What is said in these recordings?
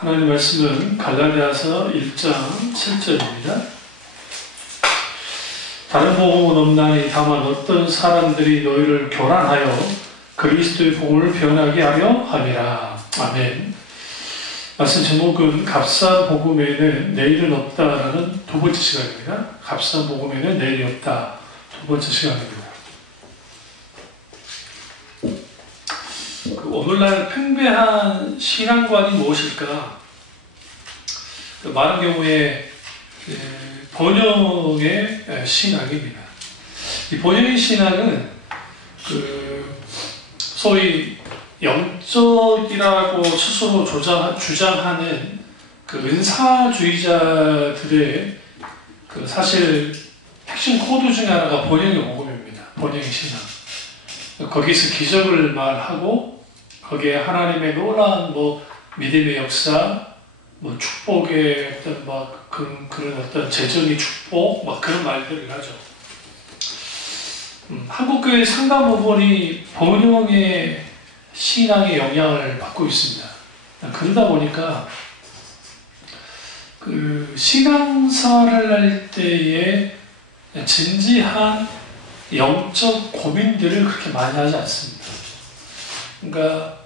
하나님 말씀은 갈라디아서 1장 7절입니다. 다른 복음은 없나니 다만 어떤 사람들이 너희를 교란하여 그리스도의 복음을 변하게 하려 함이라. 아멘. 말씀 제목은 값싼 복음에는 내일은 없다라는 두 번째 시간입니다. 값싼 복음에는 내일이 없다. 두 번째 시간입니다. 오늘날 팽배한 신앙관이 무엇일까? 많은 경우에 번영의 신앙입니다. 이 번영의 신앙은 소위 영적이라고 스스로 주장하는 은사주의자들의 사실 핵심 코드 중에 하나가 번영의 복음입니다. 번영의 신앙. 거기서 기적을 말하고 거기에 하나님의 놀라운 믿음의 역사, 축복의 어떤 그런 어떤 재정의 축복, 그런 말들을 하죠. 한국교회 상당 부분이 번영의 신앙의 영향을 받고 있습니다. 그러다 보니까 신앙사를 할 때에 진지한 영적 고민들을 그렇게 많이 하지 않습니다. 그러니까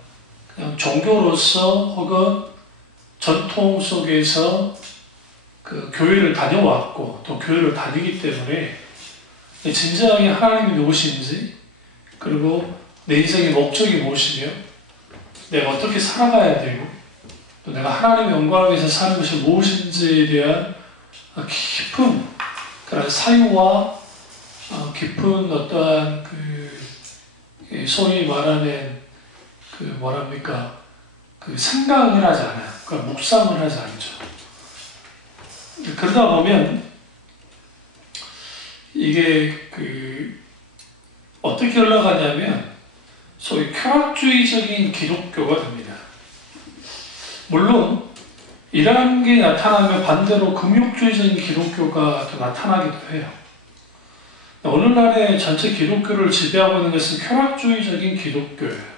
그냥 종교로서 혹은 전통 속에서 교회를 다녀왔고 또 교회를 다니기 때문에 진정하게 하나님이 누구신지, 그리고 내 인생의 목적이 무엇이며 내가 어떻게 살아가야 되고 또 내가 하나님의 영광을 위해서 사는 것이 무엇인지에 대한 깊은 그런 사유와 깊은 어떠한 소위 말하는 생각을 하지 않아요. 묵상을 하지 않죠. 그러다 보면 이게 어떻게 올라가냐면 소위 쾌락주의적인 기독교가 됩니다. 물론 이러한 게 나타나면 반대로 금욕주의적인 기독교가 또 나타나기도 해요. 오늘날의 전체 기독교를 지배하고 있는 것은 쾌락주의적인 기독교예요.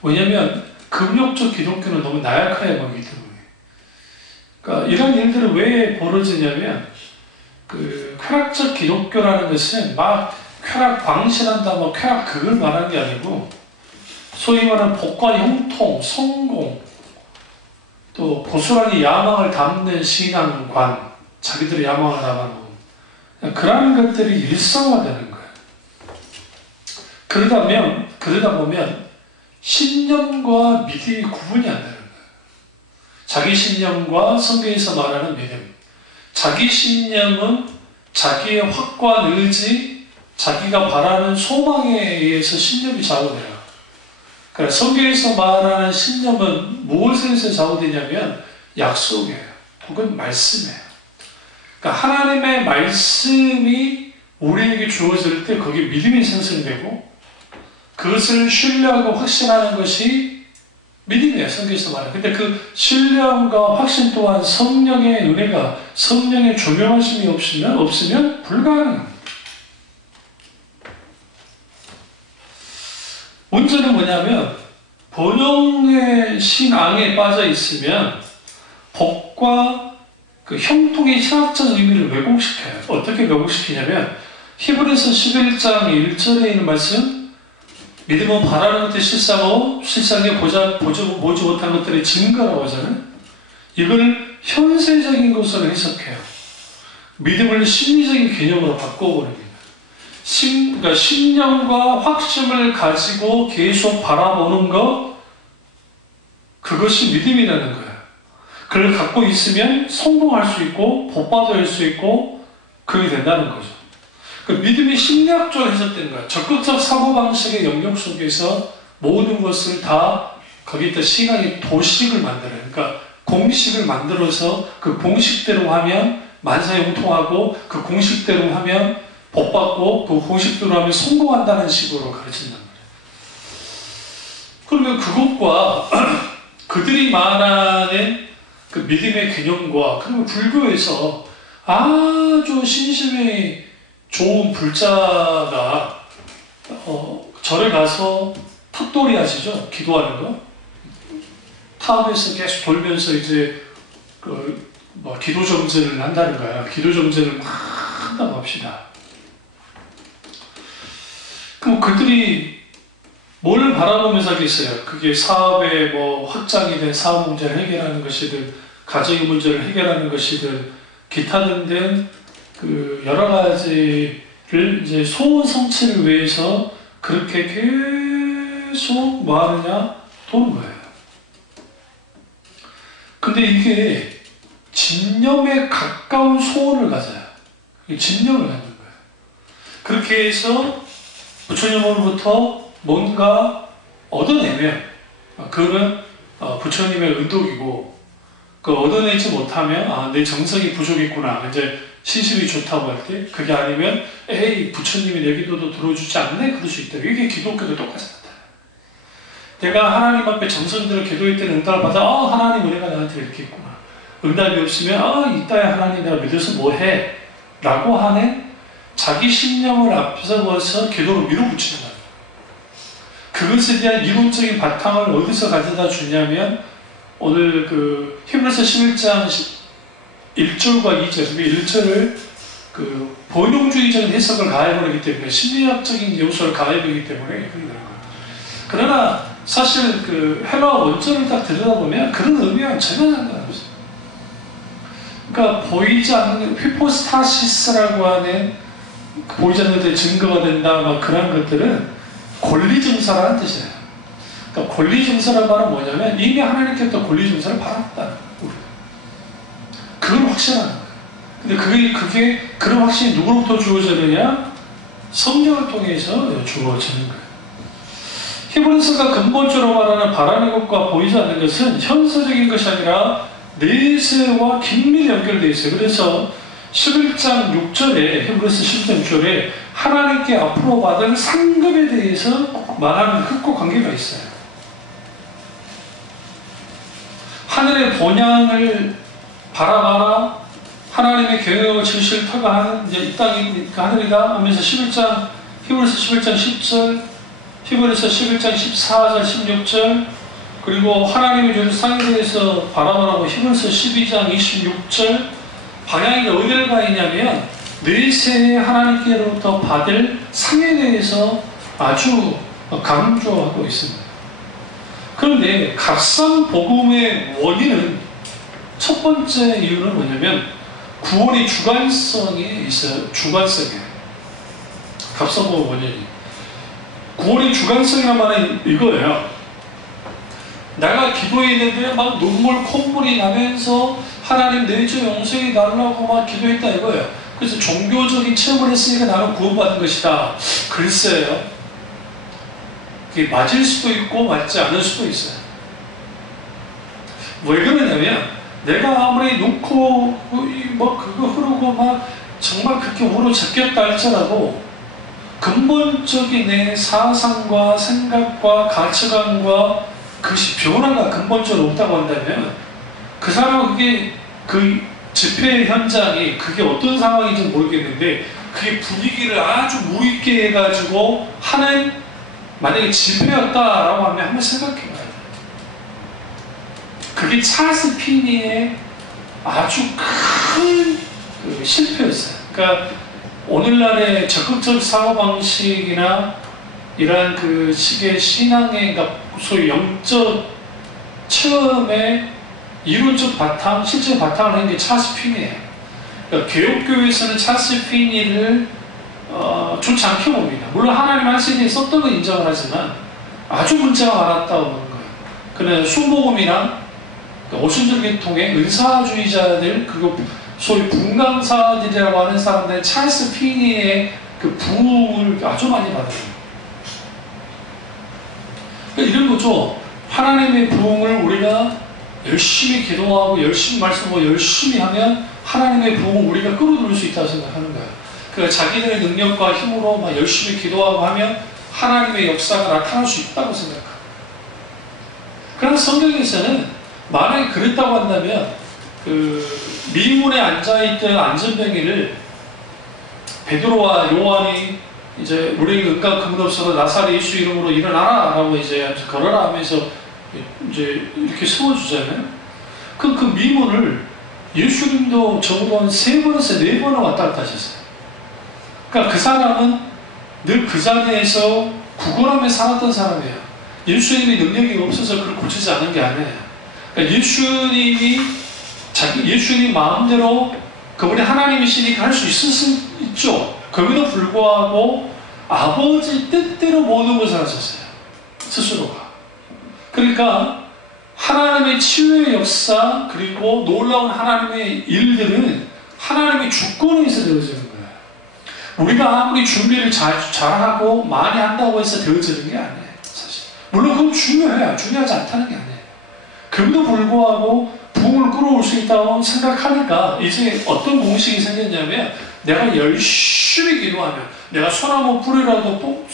왜냐하면 금욕적 기독교는 너무 나약하게 보기 때문에. 그러니까 이런 일들은 왜 벌어지냐면 쾌락적 기독교라는 것은 쾌락 광신한다, 쾌락 그걸 말하는 게 아니고 소위 말하는 복과 형통, 성공, 또 고스란히 야망을 담는 신앙관, 자기들의 야망을 담아놓은 그런 것들이 일상화되는 거예요. 그러다 보면 신념과 믿음이 구분이 안 되는 거예요. 자기 신념과 성경에서 말하는 믿음. 자기 신념은 자기의 확고한 의지, 자기가 바라는 소망에 의해서 신념이 좌우돼요. 그러니까 성경에서 말하는 신념은 무엇에서 좌우되냐면 약속이에요. 혹은 말씀이에요. 그러니까 하나님의 말씀이 우리에게 주어질 때 거기에 믿음이 생성되고 그것을 신뢰하고 확신하는 것이 믿음이에요. 성경에서 말해요. 근데 그 신뢰함과 확신 또한 성령의 은혜가, 성령의 조명하심이 없으면 불가능합니다. 문제는 뭐냐면 번영의 신앙에 빠져 있으면 복과 형통의 신학적 의미를 왜곡시켜요. 어떻게 왜곡시키냐면 히브리서 11장 1절에 있는 말씀, 믿음은 바라는 것들이 실상에 보지 못한 것들의 증거라고 하잖아요. 이걸 현세적인 것으로 해석해요. 믿음을 심리적인 개념으로 바꿔버립니다. 그러니까 신념과 확신을 가지고 계속 바라보는 것, 그것이 믿음이라는 거예요. 그걸 갖고 있으면 성공할 수 있고 복받을 수 있고 그게 된다는 거죠. 믿음이 심리학적으로 해석되는 거예요. 적극적 사고방식의 영역 속에서 모든 것을 다 거기다 신앙의 도식을 만들어요. 그러니까 공식을 만들어서 그 공식대로 하면 만사형통하고 그 공식대로 하면 복받고 그 공식대로 하면 성공한다는 식으로 가르친단 말이에요. 그러면 그것과 그들이 말하는 믿음의 개념과 그리고 불교에서 아주 신심이 좋은 불자가 절에 가서 탑돌이 하시죠? 기도하는 거. 타업에서 계속 돌면서 이제 뭐 기도 정진을 한다는 거야. 기도 정진을 막 한다고 합시다. 그럼 그들이 뭘 바라보면서 하겠어요? 그게 사업의 뭐 확장이 된 사업 문제를 해결하는 것이든 가정의 문제를 해결하는 것이든 기타 등등 그 여러 가지를 이제 소원 성취를 위해서 그렇게 계속 뭐 하느냐? 도는 거예요. 근데 이게 진념에 가까운 소원을 가져요. 진념을 갖는 거예요. 그렇게 해서 부처님으로부터 뭔가 얻어내면 그거는 부처님의 의독이고 그 얻어내지 못하면 내 정성이 부족했구나 이제 신심이 좋다고 할 때 그게 아니면 에이 부처님이 내 기도도 들어주지 않네 그럴 수 있다. 이게 기독교도 똑같습니다. 내가 하나님 앞에 정성 들여 기도할 때는 응답을 받아 하나님 은혜가 나한테 이렇게 있구나. 응답이 없으면 이따야 하나님 내가 믿어서 뭐해 라고 하는 자기 신념을 앞서서 기도로 밀어붙이는 거예요. 그것에 대한 이론적인 바탕을 어디서 가져다 주냐면 오늘 그 히브리서 11장 1절과 2절, 1절을 그 번용주의적인 해석을 가해버리기 때문에 심리학적인 요소를 가해버리기 때문에 그렇게 되는 거예요. 그러나 사실 그 헬라어 원절을 딱 들여다보면 그런 의미와는 전혀 상관없어요. 그러니까 보이지 않는 휘포스타시스라고 하는 보이지 않는 데 증거가 된다 막 그런 것들은 권리증서라는 뜻이에요. 그러니까 권리증서라는 말은 뭐냐면 이미 하나님께부터 권리증서를 받았다. 그건 확실한 거예요. 근데 그게 그런 확신이 누구로부터 주어지느냐? 성령을 통해서 주어지는 거예요. 히브리서가 근본적으로 말하는 바라는 것과 보이지 않는 것은 현서적인 것이 아니라 내세와 긴밀히 연결되어 있어요. 그래서 11장 6절에 히브리서 11장 6절에 하나님께 앞으로 받을 상급에 대해서 말하는 흙과 관계가 있어요. 하늘의 본향을 바라봐라. 하나님의 경영을 지으실 터가 하는 이제 이 땅이 하늘이다 하면서 11장 히브리서 11장 10절, 히브리서 11장 14절, 16절 그리고 하나님의 주신 상에 대해서 바라보라고 히브리서 12장 26절 방향이 어디를 가 있냐면 내세에 하나님께로부터 받을 상에 대해서 아주 강조하고 있습니다. 그런데 값산 복음의 원인은 첫 번째 이유는 뭐냐면 구원의 주관성이 있어요. 주관성이에요. 값산 복음 원인이. 구원의 주관성이란 말은 이거예요. 내가 기도했는데 막 눈물 콧물이 나면서 하나님 내 죄 용서해 달라고 막 기도했다 이거예요. 그래서 종교적인 체험을 했으니까 나는 구원받은 것이다. 글쎄요. 그게 맞을 수도 있고 맞지 않을 수도 있어요. 왜 그러냐면 내가 아무리 눈코 뭐 그거 흐르고 막 정말 그렇게 우로 잡혔다 할지라도 근본적인 내 사상과 생각과 가치관과 그것이 변화가 근본적으로 없다고 한다면 그 사람은 그게 그 집회 현장이 그게 어떤 상황인지 모르겠는데 그게 분위기를 아주 무익게 해가지고 하는 만약에 집회였다라고 하면 한번 생각해봐요. 그게 찰스 피니의 아주 큰 그 실패였어요. 그러니까 오늘날의 적극적 사고방식이나 이러한 그 식의 신앙의 그러니까 소위 영적 체험의 이론적 바탕, 실제 바탕을 한 게 찰스 피니예요. 그러니까 개혁교회에서는 찰스 피니를 좋지 않게 봅니다. 물론 하나님 한 세대에 썼던 건 인정을 하지만 아주 문제가 많았다고 보는 거예요. 그러나 순복음이나 오순절 계통의 은사주의자들 그리고 소위 분강사들이라고 하는 사람들은 찰스 피니의 그 부흥을 아주 많이 받아요. 그러니까 이런 거죠. 하나님의 부흥을 우리가 열심히 기도하고 열심히 말씀하고 열심히 하면 하나님의 부흥을 우리가 끌어들일 수 있다고 생각하는 거예요. 그러니까 자기들의 능력과 힘으로 막 열심히 기도하고 하면 하나님의 역사가 나타날 수 있다고 생각합니다. 그러나 성경에서는 만약에 그랬다고 한다면 그 미문에 앉아있던 안전뱅이를 베드로와 요한이 이제 우리에게 은과 금은 없어서 나사렛 예수 이름으로 일어나라 라고 이제 걸어라 하면서 이제 이렇게 세워주잖아요. 그 미문을 예수님도 적어도 한 3번에서 4번을 왔다 갔다 하셨어요. 그러니까 그 사람은 늘 그 자리에서 구걸하며 살았던 사람이에요. 예수님이 능력이 없어서 그걸 고치지 않은 게 아니에요. 그러니까 예수님 마음대로 그분이 하나님이시니까 할 수 있죠. 그럼에도 불구하고 아버지 뜻대로 모든 것을 하셨어요. 스스로가. 그러니까 하나님의 치유의 역사 그리고 놀라운 하나님의 일들은 하나님의 주권에 의해서 되어지는 거예요. 우리가 아무리 준비를 잘하고 많이 한다고 해서 되어지는 게 아니에요. 사실. 물론 그건 중요해요. 중요하지 않다는 게 아니에요. 그럼에도 불구하고 부흥을 끌어올 수 있다고 생각하니까 이제 어떤 공식이 생겼냐면 내가 열심히 기도하면 내가 소나무라도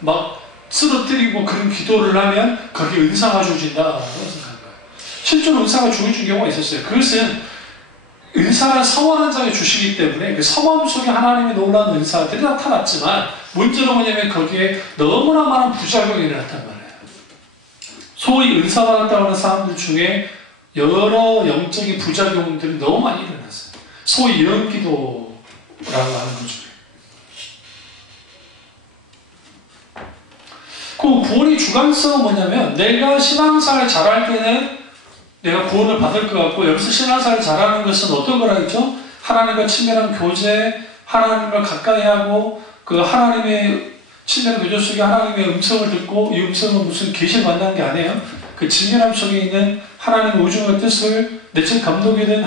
막 쓰러뜨리고 그런 기도를 하면 거기에 은사가 주어진다고 생각한 거예요. 실제로 은사가 주어진 경우가 있었어요. 그것은 은사를 사모하는 자에게 주시기 때문에 그 사모함 속에 하나님의 놀라운 은사들이 나타났지만 문제는 뭐냐면 거기에 너무나 많은 부작용이 일어났단 말이에요. 소위 은사 받았다고 하는 사람들 중에 여러 영적인 부작용들이 너무 많이 일어났어요. 소위 예언기도라고 하는 거죠. 그 구원의 주관성은 뭐냐면 내가 신앙생활을 잘할 때는 내가 구원을 받을 것 같고 여기서 신앙생활을 잘하는 것은 어떤 거라 했죠? 하나님과 친밀한 교제, 하나님을 가까이 하고 그 하나님의 친밀한 교제 속에 하나님의 음성을 듣고 이 음성은 무슨 계시를 만나는 게 아니에요. 그 친밀함 속에 있는 하나님의 우주의 뜻을 내적 감독이 된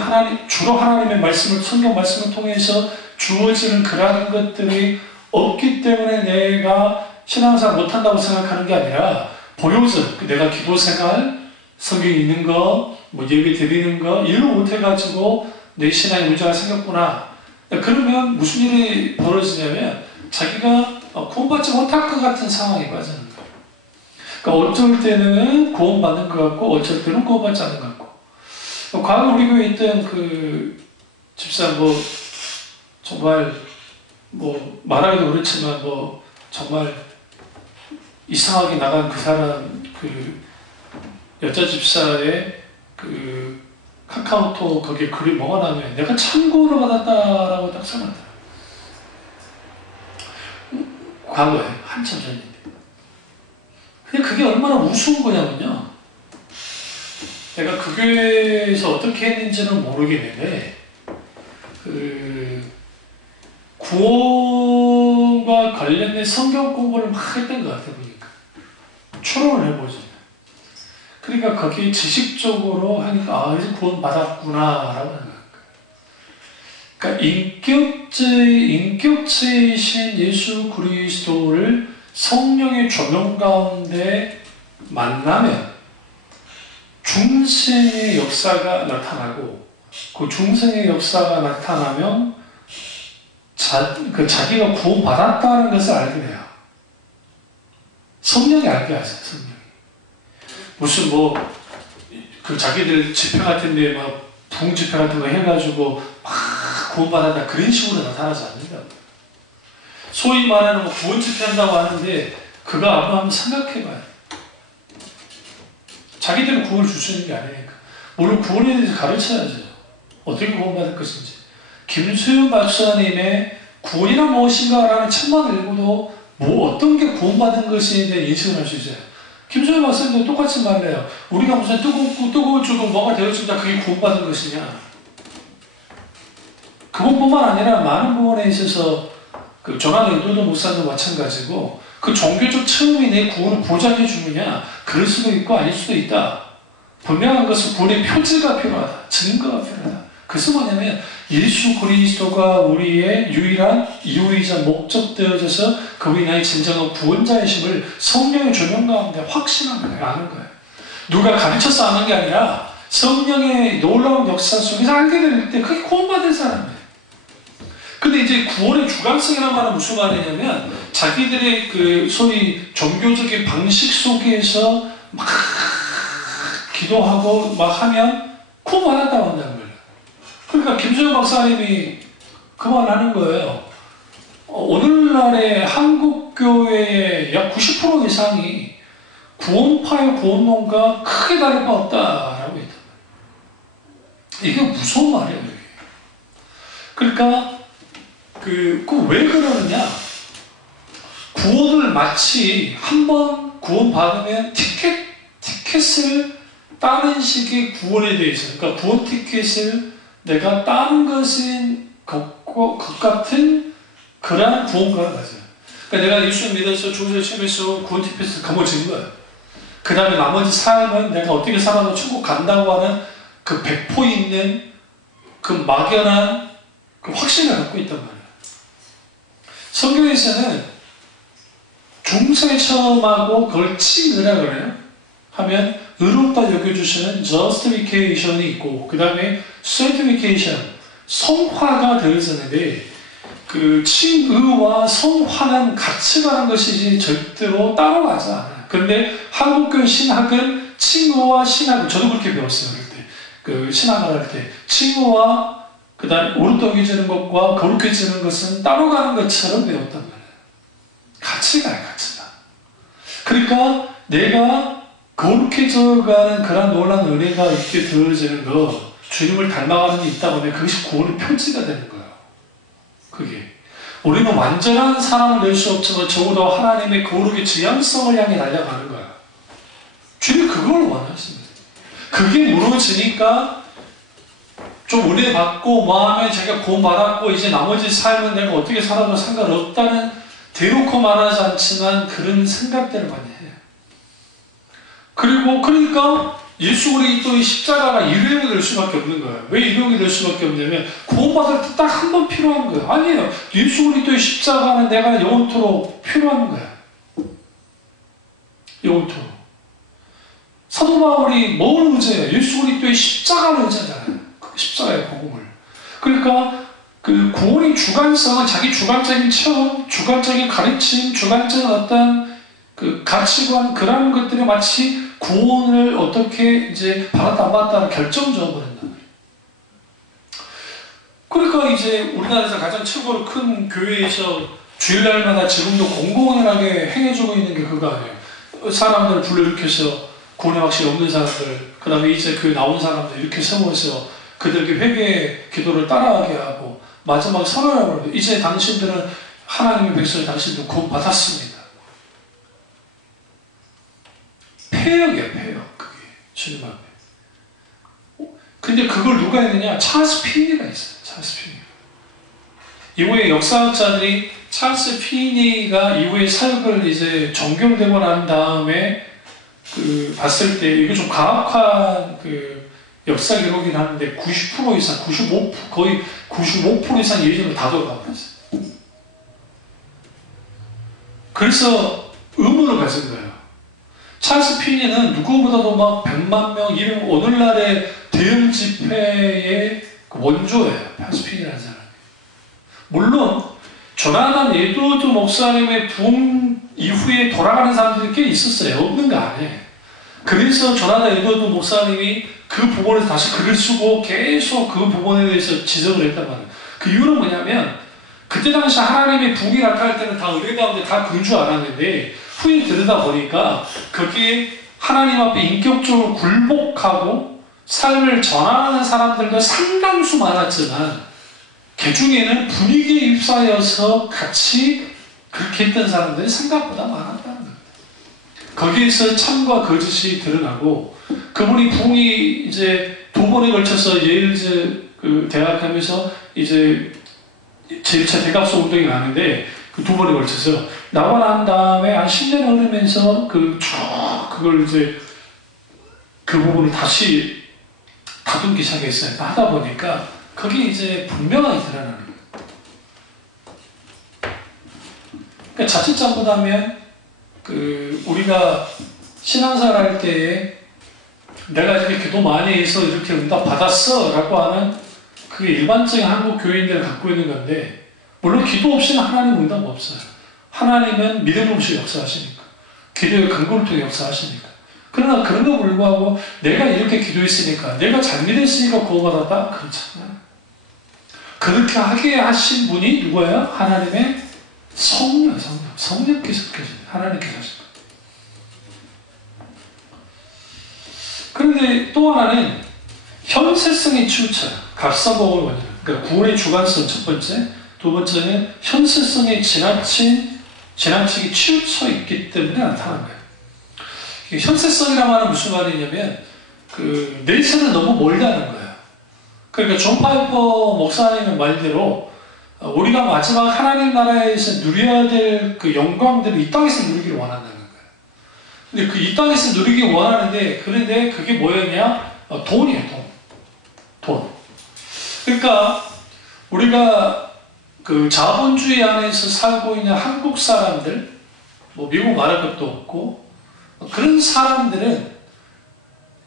주로 하나님의 말씀을 성경 말씀을 통해서 주어지는 그러한 것들이 없기 때문에 내가 신앙생활 못한다고 생각하는 게 아니라 보여져. 내가 기도생활, 성경에 있는 거, 뭐 예배 드리는 거 이런 거 못해가지고 내 신앙의 문제가 생겼구나. 그러면 무슨 일이 벌어지냐면 자기가 구원받지 못할 것 같은 상황에 빠지는 거예요. 그러니까 어쩔 때는 구원받는 것 같고 어쩔 때는 구원받지 않는 것 같고. 과거 우리 교회에 있던 그 집사 정말 말하기도 그렇지만 정말 이상하게 나간 그 사람 여자 집사의 카카오톡 거기에 글이 뭐가 나면 내가 참고를 받았다라고 딱 써놨다. 과거에 한참 전인데. 근데 그게 얼마나 우스운 거냐면요. 내가 그 교회에서 어떻게 했는지는 모르겠는데 구원과 관련된 성경 공부를 막 했던 것 같아요. 보니까 추론을 해보죠. 그러니까 거기 지식적으로 하니까 이제 구원 받았구나 라고 하는 거예요. 그러니까 인격체이신 예수 그리스도를 성령의 조명 가운데 만나면 중생의 역사가 나타나고 그 중생의 역사가 나타나면 자기가 구원받았다는 것을 알게 돼요. 성령이 알게 하세요. 성령이. 무슨 자기들 집회 같은데 부흥 집회 같은 거 해가지고 막 구원받았다 그런 식으로 나타나지 않는다. 소위 말하는 구원 집회 한다고 하는데 그거 한번 생각해봐요. 자기들은 구원을 줄 수 있는 게 아니니까. 물론 구원에 대해서 가르쳐야죠. 어떻게 구원받을 것인지. 김수현 박사님의 구원이란 무엇인가라는 책만 읽어도 어떤 게 구원받은 것에 대한 인식을 할 수 있어요. 김수현 박사님도 똑같이 말해요. 우리가 무슨 뜨거운 죽고 뭐가 되어진다 그게 구원받은 것이냐. 그것뿐만 아니라 많은 부분에 있어서 조나단 도도 목사도 마찬가지고 그 종교적 체험이 내 구원을 보장해 주느냐 그럴 수도 있고 아닐 수도 있다. 분명한 것은 구원의 표지가 필요하다. 증거가 필요하다. 그것은 뭐냐면 예수 그리스도가 우리의 유일한 이유이자 목적되어져서 그분이 나의 진정한 구원자이심을 성령의 조명 가운데 확신하는 거예요. 아는 거예요. 누가 가르쳐서 아는 게 아니라 성령의 놀라운 역사 속에서 알게 될 때 그게 구원받은 사람이에요. 근데 이제 구원의 주관성이라는 말은 무슨 말이냐면 자기들의 소위 종교적인 방식 속에서 막 기도하고 막 하면 구원받았다고 한다는 거예요. 그러니까 김수영 박사님이 그 말 하는 거예요. 오늘날의 한국교회의 약 90% 이상이 구원파의 구원론과 크게 다를 바 없다라고 했단 말이에요. 이게 무서운 말이에요. 이게. 그러니까 그 왜 그러느냐? 구원을 마치 한번 구원받으면 티켓을 따는 식의 구원에 대해서, 그러니까 구원 티켓을 내가 따는 것인 것 같은 그러한 구원과는 맞아요. 그러니까 내가 예수 믿어서 주를 시험해서 구원 티켓을 거머쥐는 거예요. 그 다음에 나머지 삶은 내가 어떻게 살아도 천국 간다고 하는 그 백포 있는 그 막연한 그 확신을 갖고 있단 말이에요. 성경에서는 중세 처음하고 그걸 칭의라 그래요. 하면 의롭다 여겨주시는 justification이 있고 그 다음에 sanctification, 성화가 들어있었는데 그 칭의와 성화는 같이 가는 것이지 절대로 따로 가지 않아요. 그런데 한국교 신학은 칭의와 신학을, 저도 그렇게 배웠어요. 그럴 때. 그 신학을 할 때. 칭의와 그 다음에 오르떡해지는 것과 거룩해지는 것은 따로 가는 것처럼 배웠단 말이에요. 같이 가요, 같이 가. 그러니까 내가 거룩해져가는 그런 놀라운 은혜가 있게 되어지는 거, 주님을 닮아가는 게 있다 보면 그것이 구원의 표지가 되는 거예요. 그게. 우리는 완전한 사람을 낼 수 없지만 적어도 하나님의 거룩의 지향성을 향해 달려가는 거야. 주님 그걸 원하십니다. 그게 무너지니까 좀 은혜 받고 마음에 자기가 구원받았고 이제 나머지 삶은 내가 어떻게 살아도 상관없다는 대놓고 말하지 않지만 그런 생각들을 많이 해요. 그리고 그러니까 예수 그리스도의 십자가가 일회용이 될 수밖에 없는 거예요. 왜 일회용이 될 수밖에 없냐면 구원받을 때 딱 한 번 필요한 거예요. 아니에요. 예수 그리스도의 십자가는 내가 영원토록 필요한 거야. 영원토록. 사도 바울이 뭘 의지해요? 예수 그리스도의 십자가를 의지하잖아요. 십자가의 복음을. 그러니까 그 구원의 주관성은 자기 주관적인 체험, 주관적인 가르침, 주관적인 어떤 그 가치관 그런 것들이 마치 구원을 어떻게 이제 받았다 안 받았다를 결정져 버린단 말이에요. 그러니까 이제 우리나라에서 가장 최고로 큰 교회에서 주일날마다 지금도 공공연하게 행해주고 있는 게 그거 아니에요. 사람들 불러일으켜서 구원의 확신이 없는 사람들, 그 다음에 이제 교회 나온 사람들 이렇게 세워서 그들에게 회개 기도를 따라하게 하고 마지막 선언을 하고 이제 당신들은 하나님의 백성이 당신들 구원 받았습니다. 폐역이에요, 폐역. 그게 주님 앞에. 근데 그걸 누가 했느냐? 찰스 피니가 있어요. 찰스 피니. 이후에 역사학자들이 찰스 피니가 이후에 사역을 이제 전경되고 난 다음에 그 봤을 때 이게 좀 가혹한 그 역사 기록이긴 하는데 90% 이상, 95% 거의 95% 이상 예전을 다 돌아가고 있어요. 그래서 의문을 가진 거예요. 찰스 피니는 누구보다도 막 100만 명, 이런 오늘날의 대형 집회의 원조예요. 찰스 피니라는 사람이. 물론 조나단 에드워드 목사님의 부흥 이후에 돌아가는 사람들이 꽤 있었어요. 없는 거 아니에요. 그래서 조나단 에드워드 목사님이 그 부분에서 다시 글을 쓰고 계속 그 부분에 대해서 지적을 했단 말이에요. 그 이유는 뭐냐면 그때 당시 하나님의 부흥이 나타날 때는 다 은혜 가운데 다 그런 줄 알았는데 후에 들여다 보니까 그게 하나님 앞에 인격적으로 굴복하고 삶을 전환하는 사람들도 상당수 많았지만 그 중에는 분위기에 휩싸여서 같이 그렇게 했던 사람들이 생각보다 많았다는 거예요. 거기에서 참과 거짓이 드러나고 그분이 부흥이 이제 2번에 걸쳐서 예일즈 그 대학 하면서 이제 제1차 대각소 운동이 나는데 그 2번에 걸쳐서 나고 난 다음에 한 10년이 흐르면서 그걸 이제 그 부분을 다시 다듬기 시작했어요. 하다 보니까 그게 이제 분명하게 드러나는 거예요. 그러니까 자칫 잘못하면 그 우리가 신앙생활 할 때에 내가 이렇게 기도 많이 해서 이렇게 응답 받았어 라고 하는 그게 일반적인 한국 교인들이 갖고 있는 건데 물론 기도 없이는 하나님 응답 없어요. 하나님은 믿음 없이 역사하시니까 기도의 근거를 통해 역사하시니까 그러나 그런데도 불구하고 내가 이렇게 기도했으니까 내가 잘 믿었으니까 구원받았다? 그렇잖아요. 그렇게 하게 하신 분이 누구예요? 하나님의 성령께서 하나님께서 하신 거예요. 그런데 또 하나는 현세성에 치우쳐요. 값싸먹을 원인. 그러니까 구원의 주관성 첫 번째, 두 번째는 현세성에 지나치게 치우쳐 있기 때문에 나타난 거예요. 현세성이라고 하는 무슨 말이냐면 그 내세는 너무 멀다는 거예요. 그러니까 존 파이퍼 목사님의 말대로 우리가 마지막 하나님 나라에서 누려야 될 그 영광들을 이 땅에서 누리기를 원한다는 거예요. 근데 그 이 땅에서 누리기 원하는데 그런데 그게 뭐였냐? 돈이에요, 돈. 그러니까 우리가 그 자본주의 안에서 살고 있는 한국 사람들, 뭐 미국 말할 것도 없고 그런 사람들은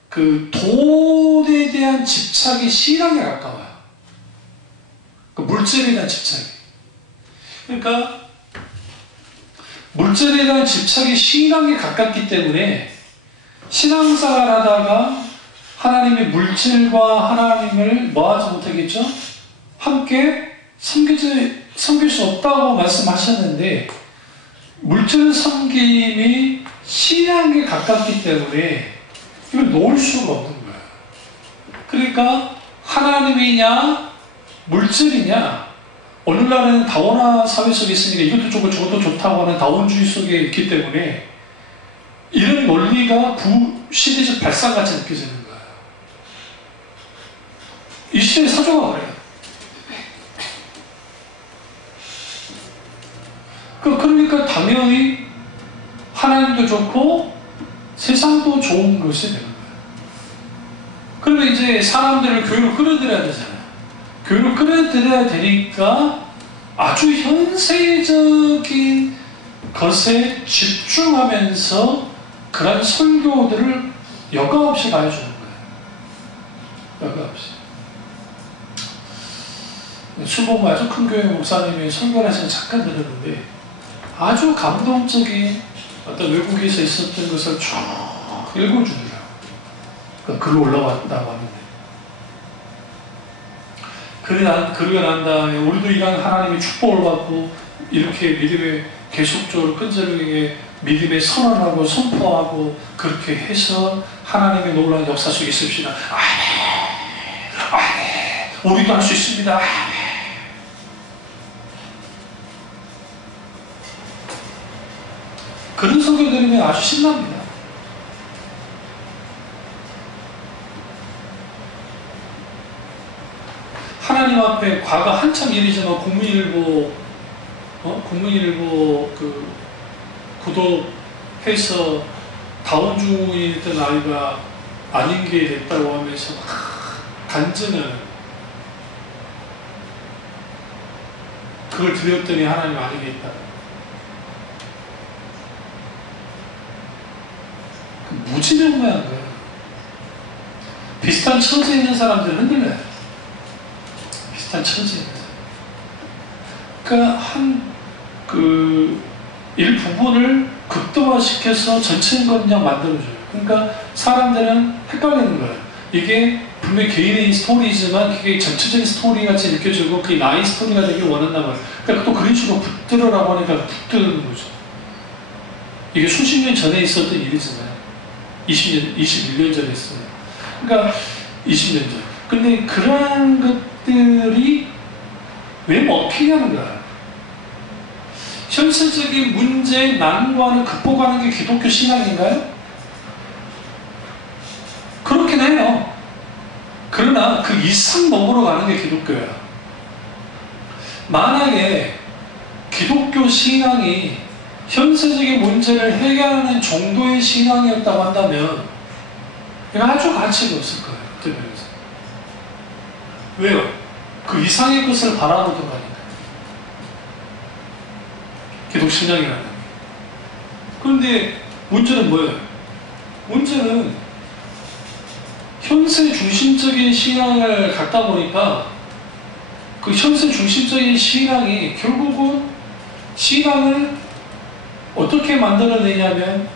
그 돈에 대한 집착이 신앙에 가까워요. 그 물질에 대한 집착이. 그러니까 물질에 대한 집착이 신앙에 가깝기 때문에 신앙생활 하다가 하나님의 물질과 하나님을 뭐하지 못하겠죠? 함께 섬길 수 없다고 말씀하셨는데 물질 섬김이 신앙에 가깝기 때문에 이걸 놓을 수가 없는 거예요. 그러니까 하나님이냐 물질이냐, 오늘날은 다원화 사회 속에 있으니까 이것도 좋고 저것도 좋다고 하는 다원주의 속에 있기 때문에 이런 논리가 구시대적 발상같이 느껴지는 거예요. 이 시대의 사조가 그래요. 그러니까 당연히 하나님도 좋고 세상도 좋은 것이 되는 거예요. 그러면 이제 사람들을 교회로 끌어들여야 되잖아요. 교회로 끌어들여야 되니까 아주 현세적인 것에 집중하면서 그런 설교들을 여과 없이 가해주는 거예요. 여과 없이. 순복음 아주 큰 교회 목사님이 설교를 해서 잠깐 들었는데 아주 감동적인 어떤 외국에서 있었던 것을 쭉 읽어주더라고요. 글로 올라왔다고 하는데. 그러고 난 다음에 우리도 이런 하나님의 축복을 받고 이렇게 믿음에 계속적으로 끈질기게 믿음에 선언하고 선포하고 그렇게 해서 하나님의 놀라운 역사 속에 있읍시다. 아멘. 우리도 할 수 있습니다. 아멘. 그런 설교 들으면 아주 신납니다. 하나님 앞에 과거 한참 일이지만 국민일보 그 구독해서 다원주의였던 아이가 아닌 게 됐다고 하면서 간증을 그걸 들었더니 하나님 아닌 게 있다. 무지명무한 거예요. 비슷한 처지에 있는 사람들은 흔들려요. 비슷한 처지에 있는 사람. 그러니까 일부분을 극도화시켜서 전체인 그냥 만들어줘요. 그러니까 사람들은 헷갈리는 거예요. 이게 분명히 개인의 스토리지만 그게 전체적인 스토리 같이 느껴지고 그게 나의 스토리가 되길 원한단 말이에요. 그러니까 또 그런 식으로 붙들으라고 하니까 붙드는 거죠. 이게 수십 년 전에 있었던 일이잖아요. 21년 전에 했어요. 그러니까 20년 전. 근데 그러한 것들이 왜 먹히냐는 거야. 현실적인 문제, 난관을 극복하는 게 기독교 신앙인가요? 그렇긴 해요. 그러나 그 이상 넘어로 가는 게 기독교야. 만약에 기독교 신앙이 현세적인 문제를 해결하는 정도의 신앙이었다고 한다면 이거 아주 가치가 없을 거예요. 어떤 면에서. 왜요? 그 이상의 것을 바라보던 거니까. 기독 신앙이라는 게. 그런데 문제는 뭐예요? 문제는 현세 중심적인 신앙을 갖다 보니까 그 현세 중심적인 신앙이 결국은 신앙을 어떻게 만들어내냐면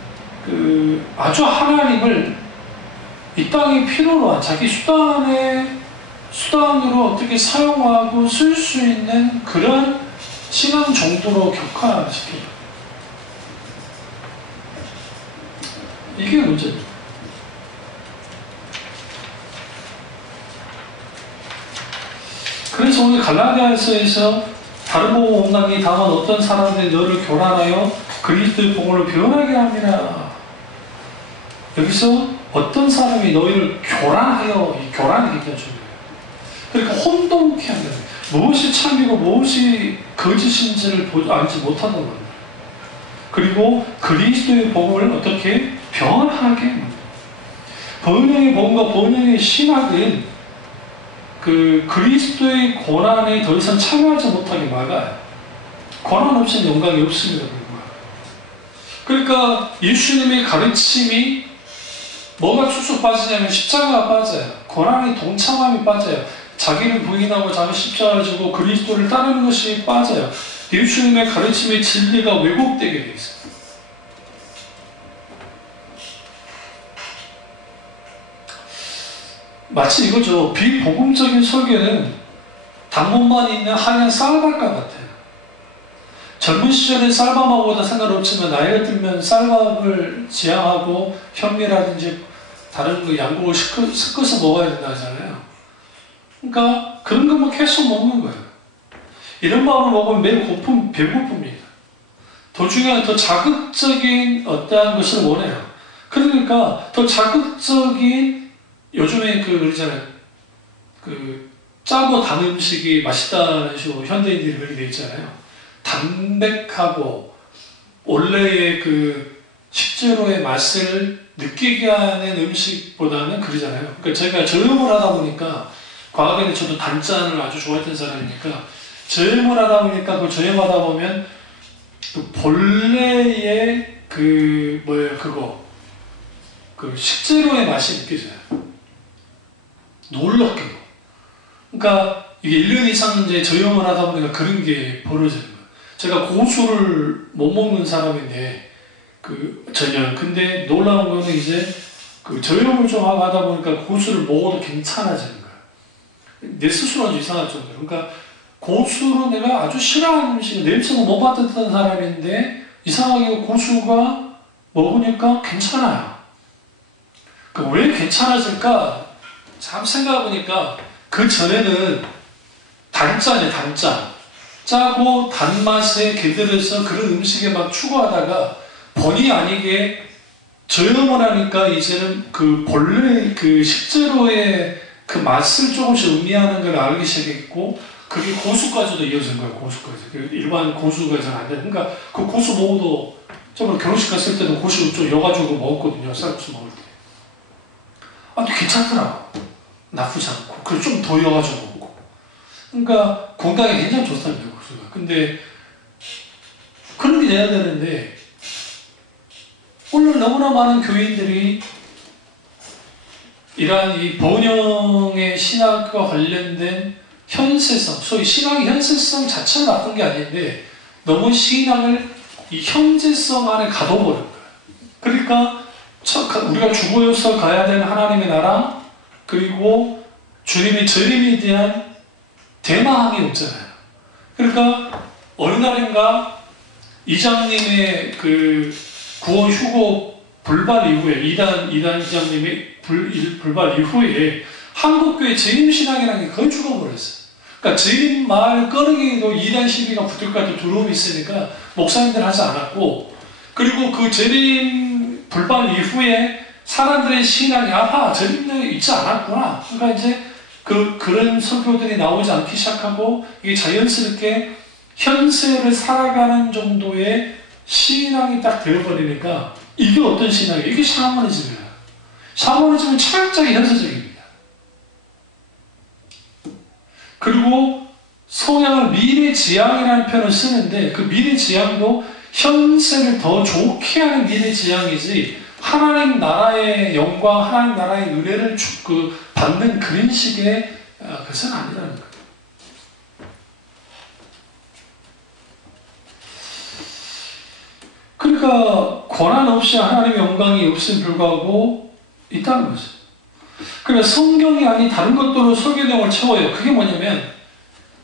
아주 하나님을 이 땅에 필요로 한 자기 수단으로 어떻게 사용하고 쓸 수 있는 그런 신앙 정도로 격화시켜요. 이게 문제입니다. 그래서 오늘 갈라디아서에서 다른 복음 온당이 다만 어떤 사람들이 너를 교란하여 그리스도의 복음을 변하게 함이라. 여기서 어떤 사람이 너희를 교란하여, 이 교란이 굉장히 중요해요. 그러니까 혼동케 하는, 무엇이 참이고 무엇이 거짓인지를 알지 못하는 겁니다. 그리고 그리스도의 복음을 어떻게 변하게 합니다. 번영의 복음과 번영의 신학은 그 그리스도의 고난에 더 이상 참여하지 못하게 막아요. 고난 없이는 영광이 없습니다. 그러니까 예수님의 가르침이 뭐가 쭉쭉 빠지냐면 십자가가 빠져요. 고난의 동참함이 빠져요. 자기를 부인하고 자기 십자가를 지고 그리스도를 따르는 것이 빠져요. 예수님의 가르침의 진리가 왜곡되게 되어 있어요. 마치 이거죠. 비복음적인 설교는 단번만 있는 하얀 쌀밥과 같아요. 젊은 시절에 쌀밥 먹어도 상관없지만 나이가 들면 쌀밥을 지향하고 현미라든지 다른 그 양곡을 섞어서 먹어야 된다 하잖아요. 그러니까 그런 것만 계속 먹는 거예요. 이런 밥을 먹으면 매일 배고픕니다. 더 중요한 더 자극적인 어떠한 것을 원해요. 그러니까 더 자극적인 요즘에 그러잖아요. 짜고 단 음식이 맛있다는 식으로 현대인들이 그렇게 돼 있잖아요. 담백하고 원래의 그 식재료의 맛을 느끼게 하는 음식보다는 그러잖아요. 그러니까 제가 저염을 하다 보니까 과거에는 저도 단짠을 아주 좋아했던 사람이니까 저염을 하다 보니까 그 저염하다 보면 그 본래의 그 식재료의 맛이 느껴져요. 놀랍게도. 그러니까 이게 1년 이상 이제 저염을 하다 보니까 그런 게 벌어지는 거예요. 제가 고수를 못 먹는 사람인데, 전혀. 근데 놀라운 거는 이제 저염을 좀 하다 보니까 고수를 먹어도 괜찮아지는 거예요. 내 스스로 아주 이상할 정도로. 그러니까 고수로 내가 아주 싫어하는 음식을 냄새도 못 맡았던 사람인데, 이상하게 고수가 먹으니까 괜찮아요. 왜 괜찮아질까? 참 생각해보니까 그 전에는 단짠이에요, 단짠. 짜고 단맛에 길들여서 그런 음식에 막 추구하다가 본의 아니게 저염을 하니까 이제는 그 본래 그 식재료의 그 맛을 조금씩 음미하는 걸 알기 시작했고, 그게 고수까지도 이어진 거예요, 고수까지. 일반 고수가 잘 안 되는. 그러니까 그 고수 먹어도, 저번에 결혼식 갔을 때도 고수 좀 여가지고 먹었거든요, 쌀국수 먹을 때. 아, 또 괜찮더라고. 나쁘지 않고. 그리고 좀 더 여가지고 먹고. 그러니까 건강에 굉장히 좋다는 고수가. 근데 그런 게 돼야 되는데, 오늘 너무나 많은 교인들이 이러한 이 번영의 신학과 관련된 현세성, 소위 신앙의 현세성 자체는 나쁜 게 아닌데 너무 신앙을 이 현재성 안에 가둬버린 거예요. 그러니까 우리가 죽어서 가야 되는 하나님의 나라, 그리고 주님의 재림에 대한 대마함이 없잖아요. 그러니까 어느 날인가 이장님의 그 구원 휴고 불발 이후에, 이단 이장님의 불발 이후에 한국교회 재림신앙이라는 게 거의 죽어버렸어요. 그러니까 재림 말 꺼내기도 이단 시비가 붙을 것 같은 두려움이 있으니까 목사님들 하지 않았고, 그리고 그 재림 불발 이후에 사람들의 신앙이 재림이 있지 않았구나. 그러니까 이제 그런 설교들이 나오지 않기 시작하고, 이게 자연스럽게 현세를 살아가는 정도의 신앙이 딱 되어버리니까, 이게 어떤 신앙이에요? 이게 샤머니즘이에요. 샤머니즘은 철저히 현세적입니다. 그리고 성향을 미래지향이라는 표현을 쓰는데, 그 미래지향도 현세를 더 좋게 하는 미래지향이지, 하나님 나라의 영광, 하나님 나라의 은혜를 받는 그런 식의 것은 아니라는 거예요. 그러니까 고난 없이 하나님의 영광이 없음에 불구하고 있다는 거죠. 그러니까 성경이 아닌 다른 것들로 설교 내용을 채워요. 그게 뭐냐면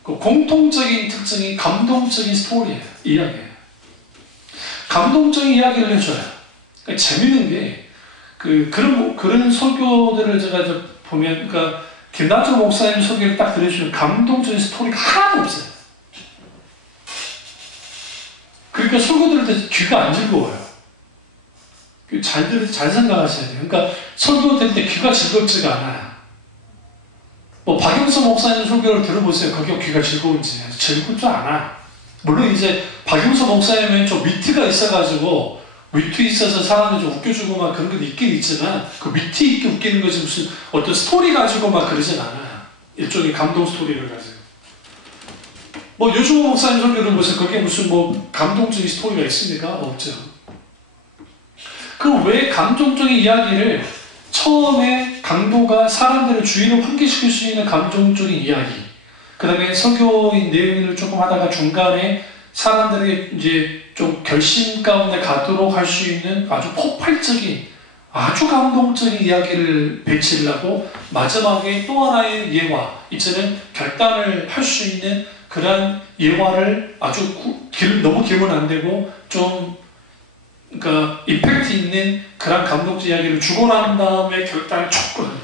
그 공통적인 특징이 감동적인 스토리예요. 이야기예요. 감동적인 이야기를 해줘요. 그러니까 재밌는 게 그런 설교들을 제가 보면, 그러니까 김남주 목사님 소개를 딱 들으시면 감동적인 스토리가 하나도 없어요. 그러니까 설교 들을 때 귀가 안 즐거워요. 잘 생각하셔야 돼요. 그러니까 설교 들을 때 귀가 즐겁지가 않아요. 뭐 박영서 목사님 설교를 들어보세요. 거기가 귀가 즐거운지. 즐겁지 않아. 물론 이제 박영서 목사님은 좀 위트가 있어가지고 위트 있어서 사람들 좀 웃겨주고 막 그런 건 있긴 있지만 그 위트 있게 웃기는 거지 무슨 어떤 스토리 가지고 막 그러진 않아요. 일종의 감동 스토리를 가지고. 뭐 요주호 목사님 설교를 보세요. 거기에 무슨 뭐 감동적인 스토리가 있습니까? 없죠. 그 왜 감동적인 이야기를 처음에 강도가 사람들의 주의를 환기시킬 수 있는 감동적인 이야기, 그 다음에 설교인 내용을 조금 하다가 중간에 사람들에게 이제 좀 결심 가운데 가도록 할 수 있는 아주 폭발적인 아주 감동적인 이야기를 배치를 하고 마지막에 또 하나의 예화, 이제는 결단을 할 수 있는 그런 예화를 아주 너무 길면 안 되고 좀 그러니까 임팩트 있는 그런 감동적 이야기를 주고 난 다음에 결단을 촉 끊어요.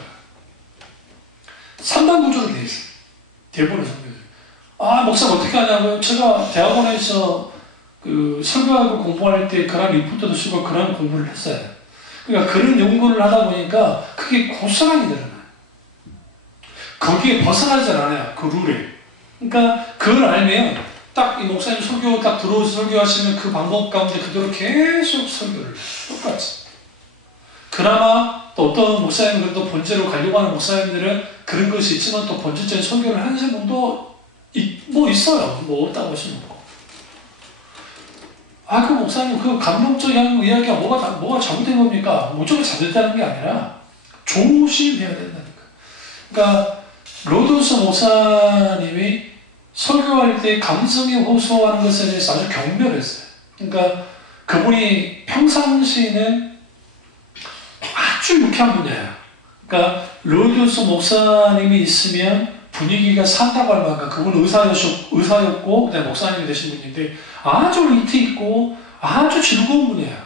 3단 구조로 되어 있어요. 대본의 성경이. 아, 목사 어떻게 하냐고요? 제가 대학원에서 그 설교하고 공부할 때 그런 리포트도 쓰고 그런 공부를 했어요. 그러니까 그런 연구를 하다 보니까 그게 고스란히 드러나요. 거기에 벗어나지 않아요. 그 룰에. 그러니까 그걸 알면 딱 이 목사님 설교 딱 들어오셔서 설교하시면 그 방법 가운데 그대로 계속 설교를 똑같이. 그나마 또 어떤 목사님 그래도 본질로 가려고 하는 목사님들은 그런 것이 있지만 또 본질적인 설교를 하는 분도 뭐 있어요. 뭐 없다고 하시면 없고. 아, 그 목사님 그 감동적인 이야기가 뭐가 잘못된 겁니까? 무조건 잘못됐다는 게 아니라 조심해야 된다니까. 그러니까 로도스 목사님이 설교할 때 감성에 호소하는 것에 대해서 아주 경멸했어요. 그러니까 그분이 평상시에는 아주 유쾌한 분이에요. 그러니까 로도스 목사님이 있으면 분위기가 산다고 할 만큼 그분은 의사였고 그다음에 목사님이 되신 분인데 아주 위트 있고 아주 즐거운 분이에요.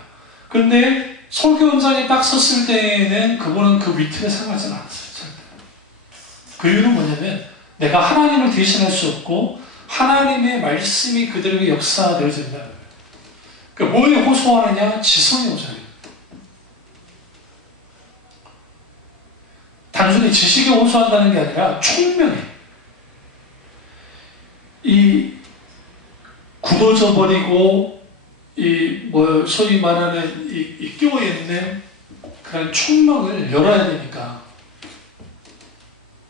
그런데 설교 현장에 딱 섰을 때에는 그분은 그 위트를 생각하지 않았어요. 그 이유는 뭐냐면 내가 하나님을 대신할 수 없고 하나님의 말씀이 그들에게 역사되어진다. 그러니까 뭐에 호소하느냐? 지성의 호소예요. 단순히 지식에 호소한다는 게 아니라 총명해. 이 굳어져 버리고 소위 말하는 이 끼워있는 그런 총명을 열어야 되니까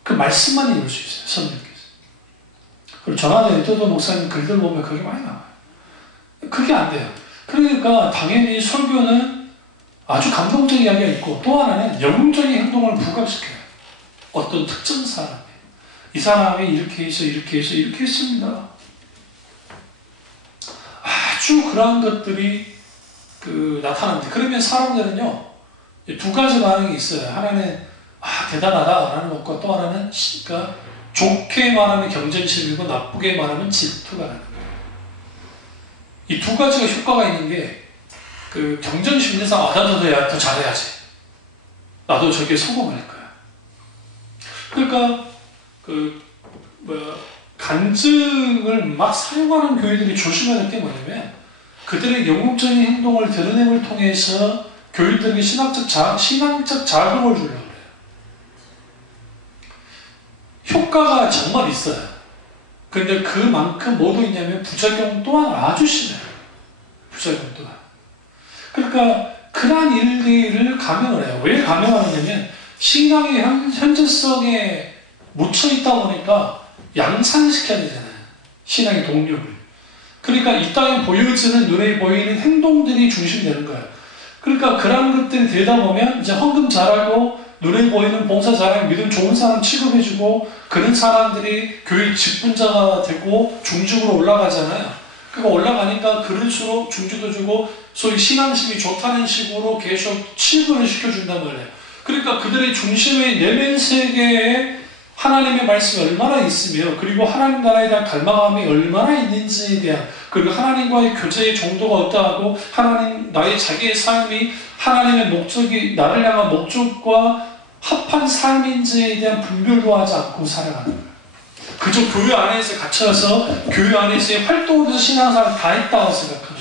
그 말씀만 읽을 수 있어요. 성령께서. 그리고 전하대 리터도 목사님 글들 보면 그게 많이 나와요. 그게 안 돼요. 그러니까 당연히 설교는 아주 감동적인 이야기가 있고 또 하나는 영웅적인 행동을 부각시켜요. 어떤 특정 사람이. 이 사람이 이렇게 해서 이렇게 해서 이렇게 했습니다. 아주 그러한 것들이 나타납니다. 그러면 사람들은요, 두 가지 반응이 있어요. 하나는 대단하다라는 것과 또 하나는 그러니까 좋게 말하면 경쟁심이고 나쁘게 말하면 질투가 나는 거예요. 이 두 가지가 효과가 있는 게 그 경쟁심에서 나도 더 잘해야지. 나도 저기에 성공할 거야. 그러니까 간증을 막 사용하는 교회들이 조심해야 될 게 뭐냐면 그들의 영웅적인 행동을 드러냄을 통해서 교인들에게 신앙적 자극을 주려고 해요. 효과가 정말 있어요. 근데 그만큼 뭐도 있냐면 부작용 또한 아주 심해요. 부작용 또한. 그러니까 그러한 일들을 감행을 해요. 왜 감행하느냐면 신앙의 현재성에 묻혀있다 보니까 양산시켜야 되잖아요. 신앙의 동력을. 그러니까 이 땅에 보여지는 눈에 보이는 행동들이 중심이 되는 거예요. 그러니까 그런 것들이 되다 보면 이제 헌금 잘하고 눈에 보이는 봉사 잘하고 믿음 좋은 사람 취급해주고 그런 사람들이 교회 직분자가 되고 중직으로 올라가잖아요. 그러니까 올라가니까 그럴수록 중주도 주고 소위 신앙심이 좋다는 식으로 계속 취급을 시켜준단 말이에요. 그러니까 그들의 중심의 내면 세계에 하나님의 말씀이 얼마나 있으며 그리고 하나님 나라에 대한 갈망함이 얼마나 있는지에 대한 그리고 하나님과의 교제의 정도가 어떠하고 하나님 나의 자기의 삶이 하나님의 목적이 나를 향한 목적과 합한 삶인지에 대한 분별도 하지 않고 살아가는 거예요. 그저 교회 안에서 갇혀서 교회 안에서의 활동으로 신앙생활을 다 했다고 생각하는 거예요.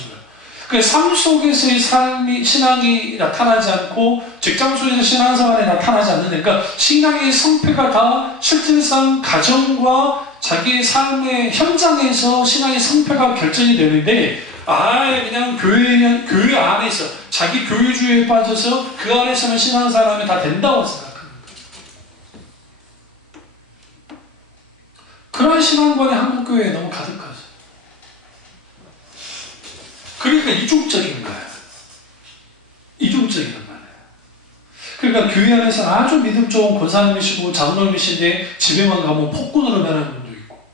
그 삶 속에서의 삶이 신앙이 나타나지 않고 직장 속에서 신앙생활이 나타나지 않는, 그러니까 신앙의 성패가 다 실질상 가정과 자기의 삶의 현장에서 신앙의 성패가 결정이 되는데, 그냥 교회 안에서 자기 교회주의에 빠져서 그 안에서는 신앙생활하면 다 된다고 생각합니다. 그런 신앙관이 한국 교회에 너무 가득하죠. 그러니까 이중적인 거예요. 이중적이란 말이에요. 그러니까 교회 안에서는 아주 믿음 좋은 권사님이시고 장로님이신데 집에만 가면 폭군으로 변하는 분도 있고,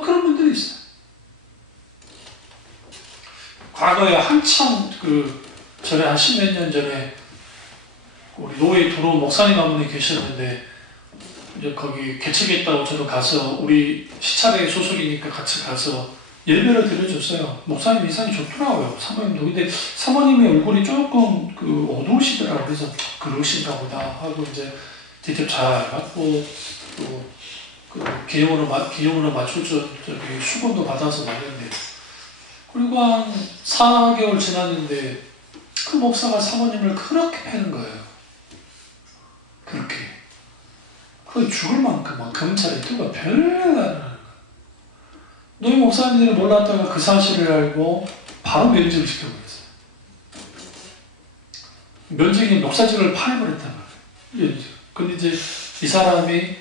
그런 분들이 있어요. 과거에 한참 전에 한 십몇 년 전에 우리 노예 도로 목사님 한 분이 계셨는데, 이제 거기 개척에 있다고 저도 가서, 우리 시찰회 소속이니까 같이 가서 예배를 드려줬어요. 목사님 인상이 좋더라고요. 사모님도. 근데 사모님의 얼굴이 조금 어두우시더라고요. 그래서 그러신가 보다 하고 이제 직접 잘 받고, 또 기념으로 맞춰준 수건도 받아서 왔는데, 그리고 한 4개월 지났는데 그 목사가 사모님을 그렇게 패는 거예요. 그렇게. 거의 죽을 만큼 막 검찰에 들어가 별나는. 너희 목사님들이 몰랐다가 그 사실을 알고 바로 면직을 시켜버렸어요. 면직이 목사직을 파내버렸단 말이에요. 근데 이제 이 사람이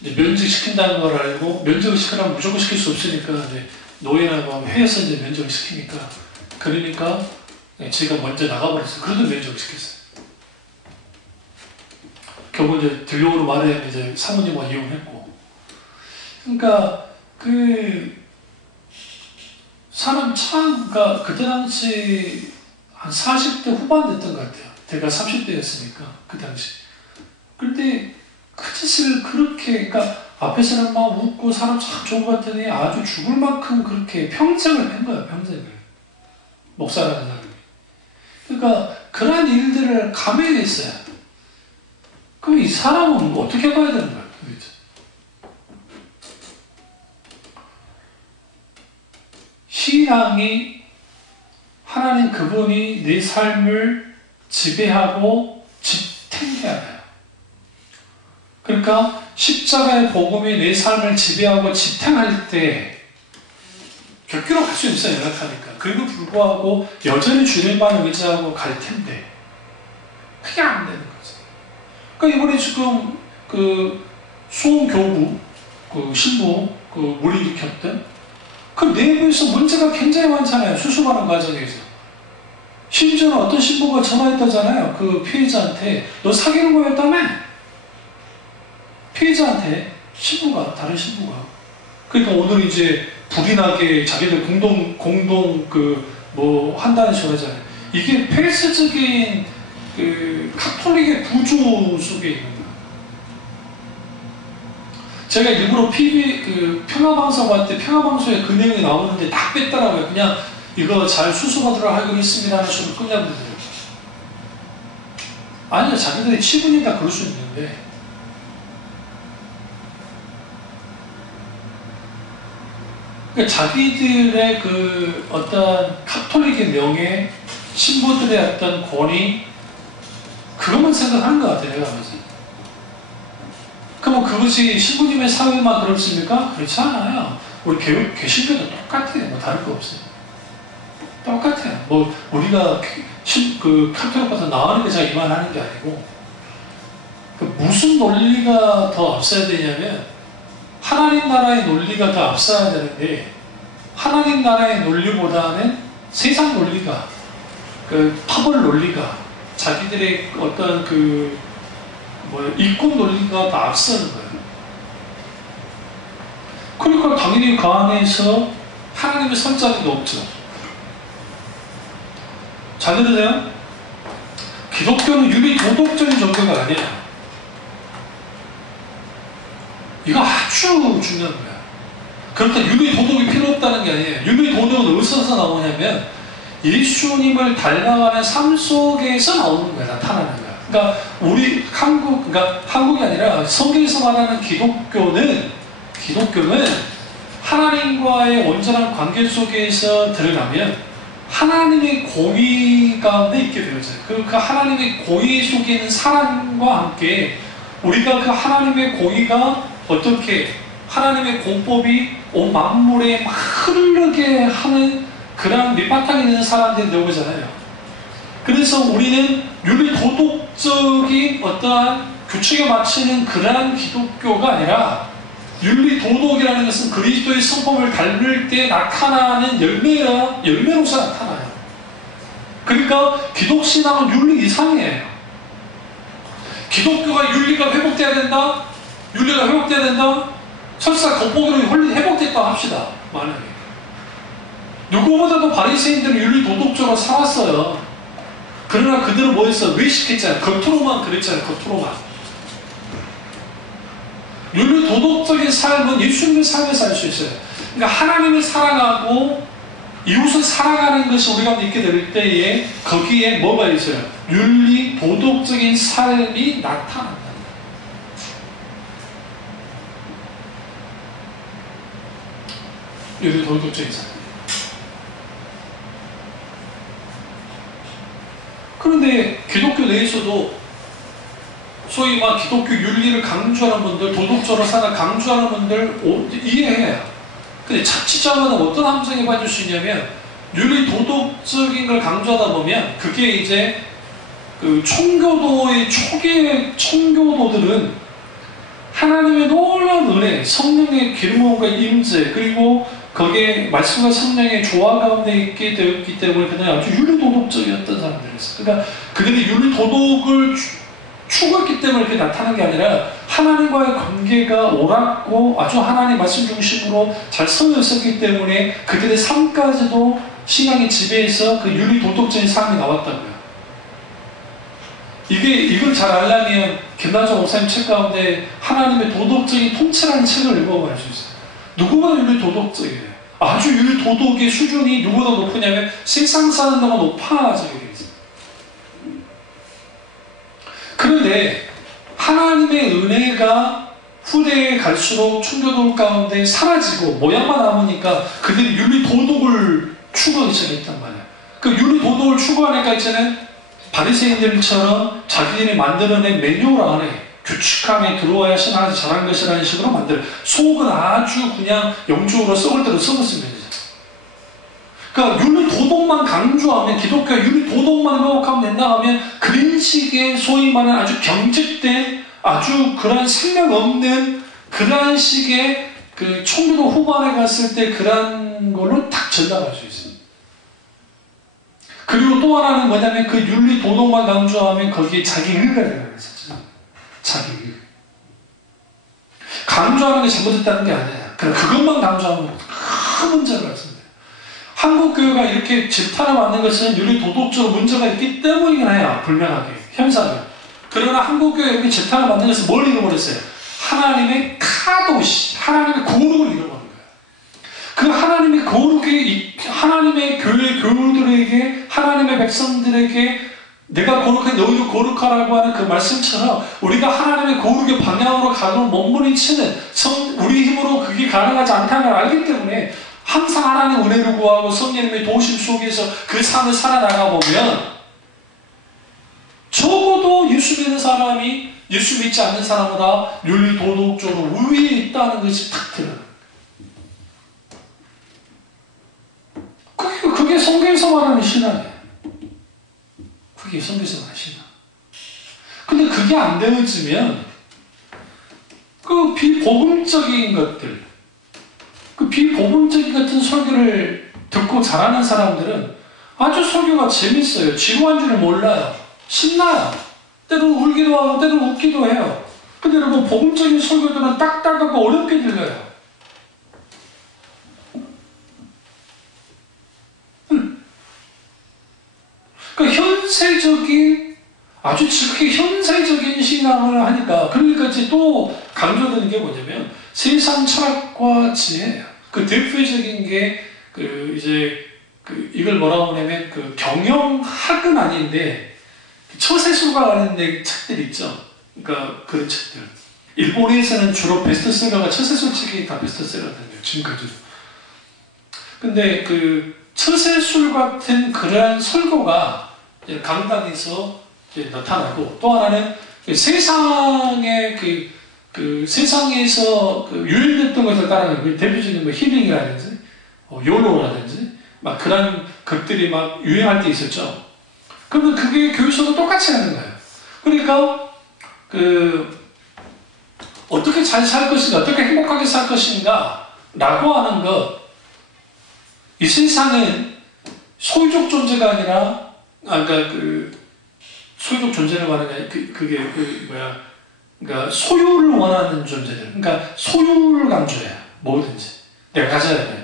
이제 면직시킨다는 걸 알고, 면직을 시키려면 무조건 시킬 수 없으니까 이제 노예나 회에서 이제 면직을 시키니까, 그러니까 제가 먼저 나가버렸어요. 그래도 면직을 시켰어요. 결국 이제 들려오는 말에 이제 사모님과 이혼했고. 그러니까 사람 그러니까 그때 당시 한 40대 후반 됐던 것 같아요. 제가 30대였으니까 그 당시. 그런데 그 짓을 그렇게, 그러니까 앞에서는 막 웃고 사람 참 좋은 것 같더니 아주 죽을 만큼 그렇게 평생을 한 거예요. 평생을. 목사라는 사람이. 그러니까 그런 일들을 감행했어요. 그럼 이 사람은 어떻게 봐야 되는 거예요? 신앙이 하나님 그분이 내 삶을 지배하고 지탱해야 해요. 그러니까 십자가의 복음이 내 삶을 지배하고 지탱할 때 격기로 갈 수 있어요. 연락하니까. 그리고 불구하고 여전히 주님만을 의지하고 갈 텐데 그게 안 되는 거죠. 그러니까 이번에 지금 수원교부 신부 물이 일으켰던 그 내부에서 문제가 굉장히 많잖아요. 수습하는 과정에서. 심지어는 어떤 신부가 전화했다잖아요. 그 피해자한테. 너 사귀는 거였다며? 피해자한테 신부가, 다른 신부가. 그러니까 오늘 이제 불이 나게 자기들 공동 한다는 식으로 하잖아요. 이게 폐쇄적인 카톨릭의 구조 속에 있는 거예요. 제가 일부러 평화방송 봤을 때 평화방송에 그 내용이 나오는데 다 뺐더라고요. 그냥 이거 잘 수습하도록 하기로 했습니다 하는 식으로 끝내버리더라고요. 아니요, 자기들의 치분이다 그럴 수 있는데, 그러니까 자기들의 어떤 카톨릭의 명예, 신부들의 어떤 권위, 그것만 생각하는 것 같아요. 내가 보면서. 그럼 그것이 신부님의 사회만 그렇습니까? 그렇지 않아요. 우리 개신교도 똑같아요. 뭐 다를 거 없어요. 똑같아요. 뭐 우리가 카톨릭부터 나가는 게 제가 이만하는 게 아니고, 무슨 논리가 더 앞서야 되냐면 하나님 나라의 논리가 더 앞서야 되는데, 하나님 나라의 논리보다는 세상 논리가, 파벌 논리가, 자기들의 어떤 이권 논리가 더 앞서는 거예요. 그러니까 당연히 그 안에서 하나님의 선자리가 없죠. 잘 들으세요? 기독교는 유리 도덕적인 종교가 아니에요. 이거 아주 중요한 거야. 그렇다고 유리 도덕이 필요 없다는 게 아니에요. 유리 도덕은 어디서 나오냐면 예수님을 닮아가는 삶 속에서 나오는 거야. 나타나는 거야. 그러니까 우리 그러니까 한국이 아니라 성경에서 말하는 기독교는 하나님과의 온전한 관계 속에서 들어가면 하나님의 공의 가운데 있게 되어져요. 그 하나님의 공의 속에 있는 사랑과 함께 우리가 그 하나님의 공의가 어떻게 하나님의 공법이 온 만물에 막 흐르게 하는 그런 밑바탕에 있는 사람들이 되어오잖아요. 그래서 우리는 윤리 도덕적인 어떠한 규칙에 맞추는 그러한 기독교가 아니라 윤리 도덕이라는 것은 그리스도의 성품을 닮을 때 나타나는 열매로서 나타나요. 그러니까 기독신앙은 윤리 이상이에요. 기독교가 윤리가 회복돼야 된다? 윤리가 회복돼야 된다? 설사 겉보기로 회복됐다 합시다. 만약에 누구보다도 바리새인들은 윤리 도덕적으로 살았어요. 그러나 그들은 뭐였어요? 외식했잖아요. 겉으로만 그랬잖아요. 겉으로만. 윤리 도덕적인 삶은 예수님의 삶에서 할 수 있어요. 그러니까 하나님을 사랑하고 이웃을 사랑하는 것이 우리 가운데 있게 될 때에 거기에 뭐가 있어요? 윤리 도덕적인 삶이 나타난다. 윤리 도덕적인 삶. 그런데 기독교 내에서도 소위 막 기독교 윤리를 강조하는 분들, 도덕적으로 사는 강조하는 분들 이해해요. 근데 자칫하면 어떤 함정에 빠질 수 있냐면 윤리 도덕적인 걸 강조하다 보면 그게 이제 그 총교도의 초기의 총교도들은 하나님의 놀라운 은혜, 성령의 기름부음과 임재, 그리고 거기에 말씀과 성령의 조화 가운데 있게 되었기 때문에 그들은 아주 윤리 도덕적이었던 사람들이었어요. 그러니까 그들이 윤리 도덕을 추구했기 때문에 그게 나타난 게 아니라 하나님과의 관계가 옳았고 아주 하나님 말씀 중심으로 잘 서여 있었기 때문에 그들의 삶까지도 신앙의 지배에서 그 윤리 도덕적인 삶이 나왔다고요. 이걸 잘 알려면 김나정 목사님 책 가운데 하나님의 도덕적인 통치라는 책을 읽어볼 수 있어요. 누구보다 윤리 도덕적이에요. 아주 윤리 도덕의 수준이 누구보다 높으냐면 세상 사람보다 높아지게 되어 있어요. 그런데 하나님의 은혜가 후대에 갈수록 충교도 가운데 사라지고 모양만 남으니까 그들이 윤리 도덕을 추구하기 시작했단 말이에요. 그 윤리 도덕을 추구하니까 이제는 바리새인들처럼 자기들이 만들어낸 매뉴얼 안에 규칙함에 들어와야 신앙을 잘한 것이라는 식으로 만들어요. 속은 아주 그냥 영적으로 썩을 대로 썩었습니다. 그러니까 윤리 도덕만 강조하면 기독교가 윤리 도덕만 회복하면 된다 하면 그런 식의 소위 말하는 아주 경직된 아주 그런 생명 없는 그러한 식의 그 총교도 후반에 갔을 때 그런 걸로 딱 전락할 수 있어요. 그리고 또 하나는 뭐냐면 그 윤리 도덕만 강조하면 거기에 자기 의가 들어가는 거죠. 자기 의. 강조하는 게 잘못됐다는 게 아니에요. 그럼 그것만 강조하면 큰 문제를 갖습니다. 한국 교회가 이렇게 질타를 받는 것은 윤리 도덕적으로 문제가 있기 때문이긴 해요. 불명하게. 현상이. 그러나 한국 교회가 이렇게 질타를 받는 것은 뭘 잃어버렸어요? 하나님의 카도시, 하나님의 거룩을 잃어버린 거예요. 그 하나님의 거룩이 하나님의 교회 교우들에게 하나님의 백성들에게 내가 거룩한 너희도 거룩하라고 하는 그 말씀처럼 우리가 하나님의 거룩의 방향으로 가는 몸부림치는 우리 힘으로 그게 가능하지 않다는 걸 알기 때문에 항상 하나님의 은혜를 구하고 성령님의 도우심 속에서 그 삶을 살아나가 보면 적어도 예수 믿는 사람이 예수 믿지 않는 사람보다 윤리 도덕적으로 우위에 있다는 것이 탁 드러나요. 그게 성경에서 말하는 신앙이에요. 그게 성경에서 말하는 신앙. 근데 그게 안 되어지면 그 비복음적인 것들, 그 비복음적인 같은 설교를 듣고 자라는 사람들은 아주 설교가 재밌어요. 지루한 줄을 몰라요. 신나요. 때로는 울기도 하고 때로는 웃기도 해요. 근데 여러분 복음적인 설교들은 딱딱하고 어렵게 들려요. 그 현세적인 아주 지극히 현세적인 신앙을 하니까 그러니까 이제 또 강조되는 게 뭐냐면 세상 철학과 지혜예요. 그 대표적인 게 그 이제 그 이걸 뭐라고 하냐면 그 경영학은 아닌데 처세술과 관련된 책들 있죠. 그러니까 그런 책들. 일본에서는 주로 베스트셀러가 처세술 책이 다 베스트셀러거든요. 지금까지도. 근데 그 처세술 같은 그러한 설교가 강단에서 나타나고, 또 하나는 세상의 세상에서 유행됐던 것을 따라가는 대표적인 힐링이라든지 요로라든지 막 그런 것들이 막 유행할 때 있었죠. 그러면 그게 교회에서도 똑같이 하는 거예요. 그러니까 어떻게 잘 살 것인가, 어떻게 행복하게 살 것인가 라고 하는 것, 이 세상은 소유적 존재가 아니라, 그러니까 소유적 존재를 말하냐, 그게 그러니까 소유를 원하는 존재들, 그러니까 소유를 강조해요. 뭐든지 내가 가져야 돼요.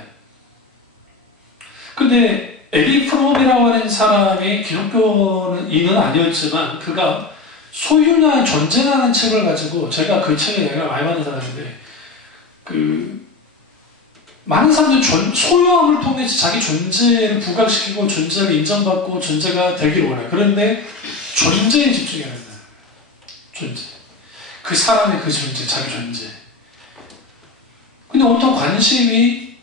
근데 에리 프롬이라고 하는 사람이 기독교인은 아니었지만, 그가 소유나 존재라는 책을 가지고, 제가 그 책에 내가 많이 받는 사람인데, 많은 사람들이 소유함을 통해서 자기 존재를 부각시키고 존재를 인정받고 존재가 되기를 원해요. 그런데 존재에 집중해야 된다. 존재. 그 사람의 그 존재, 자기 존재. 근데 온통 관심이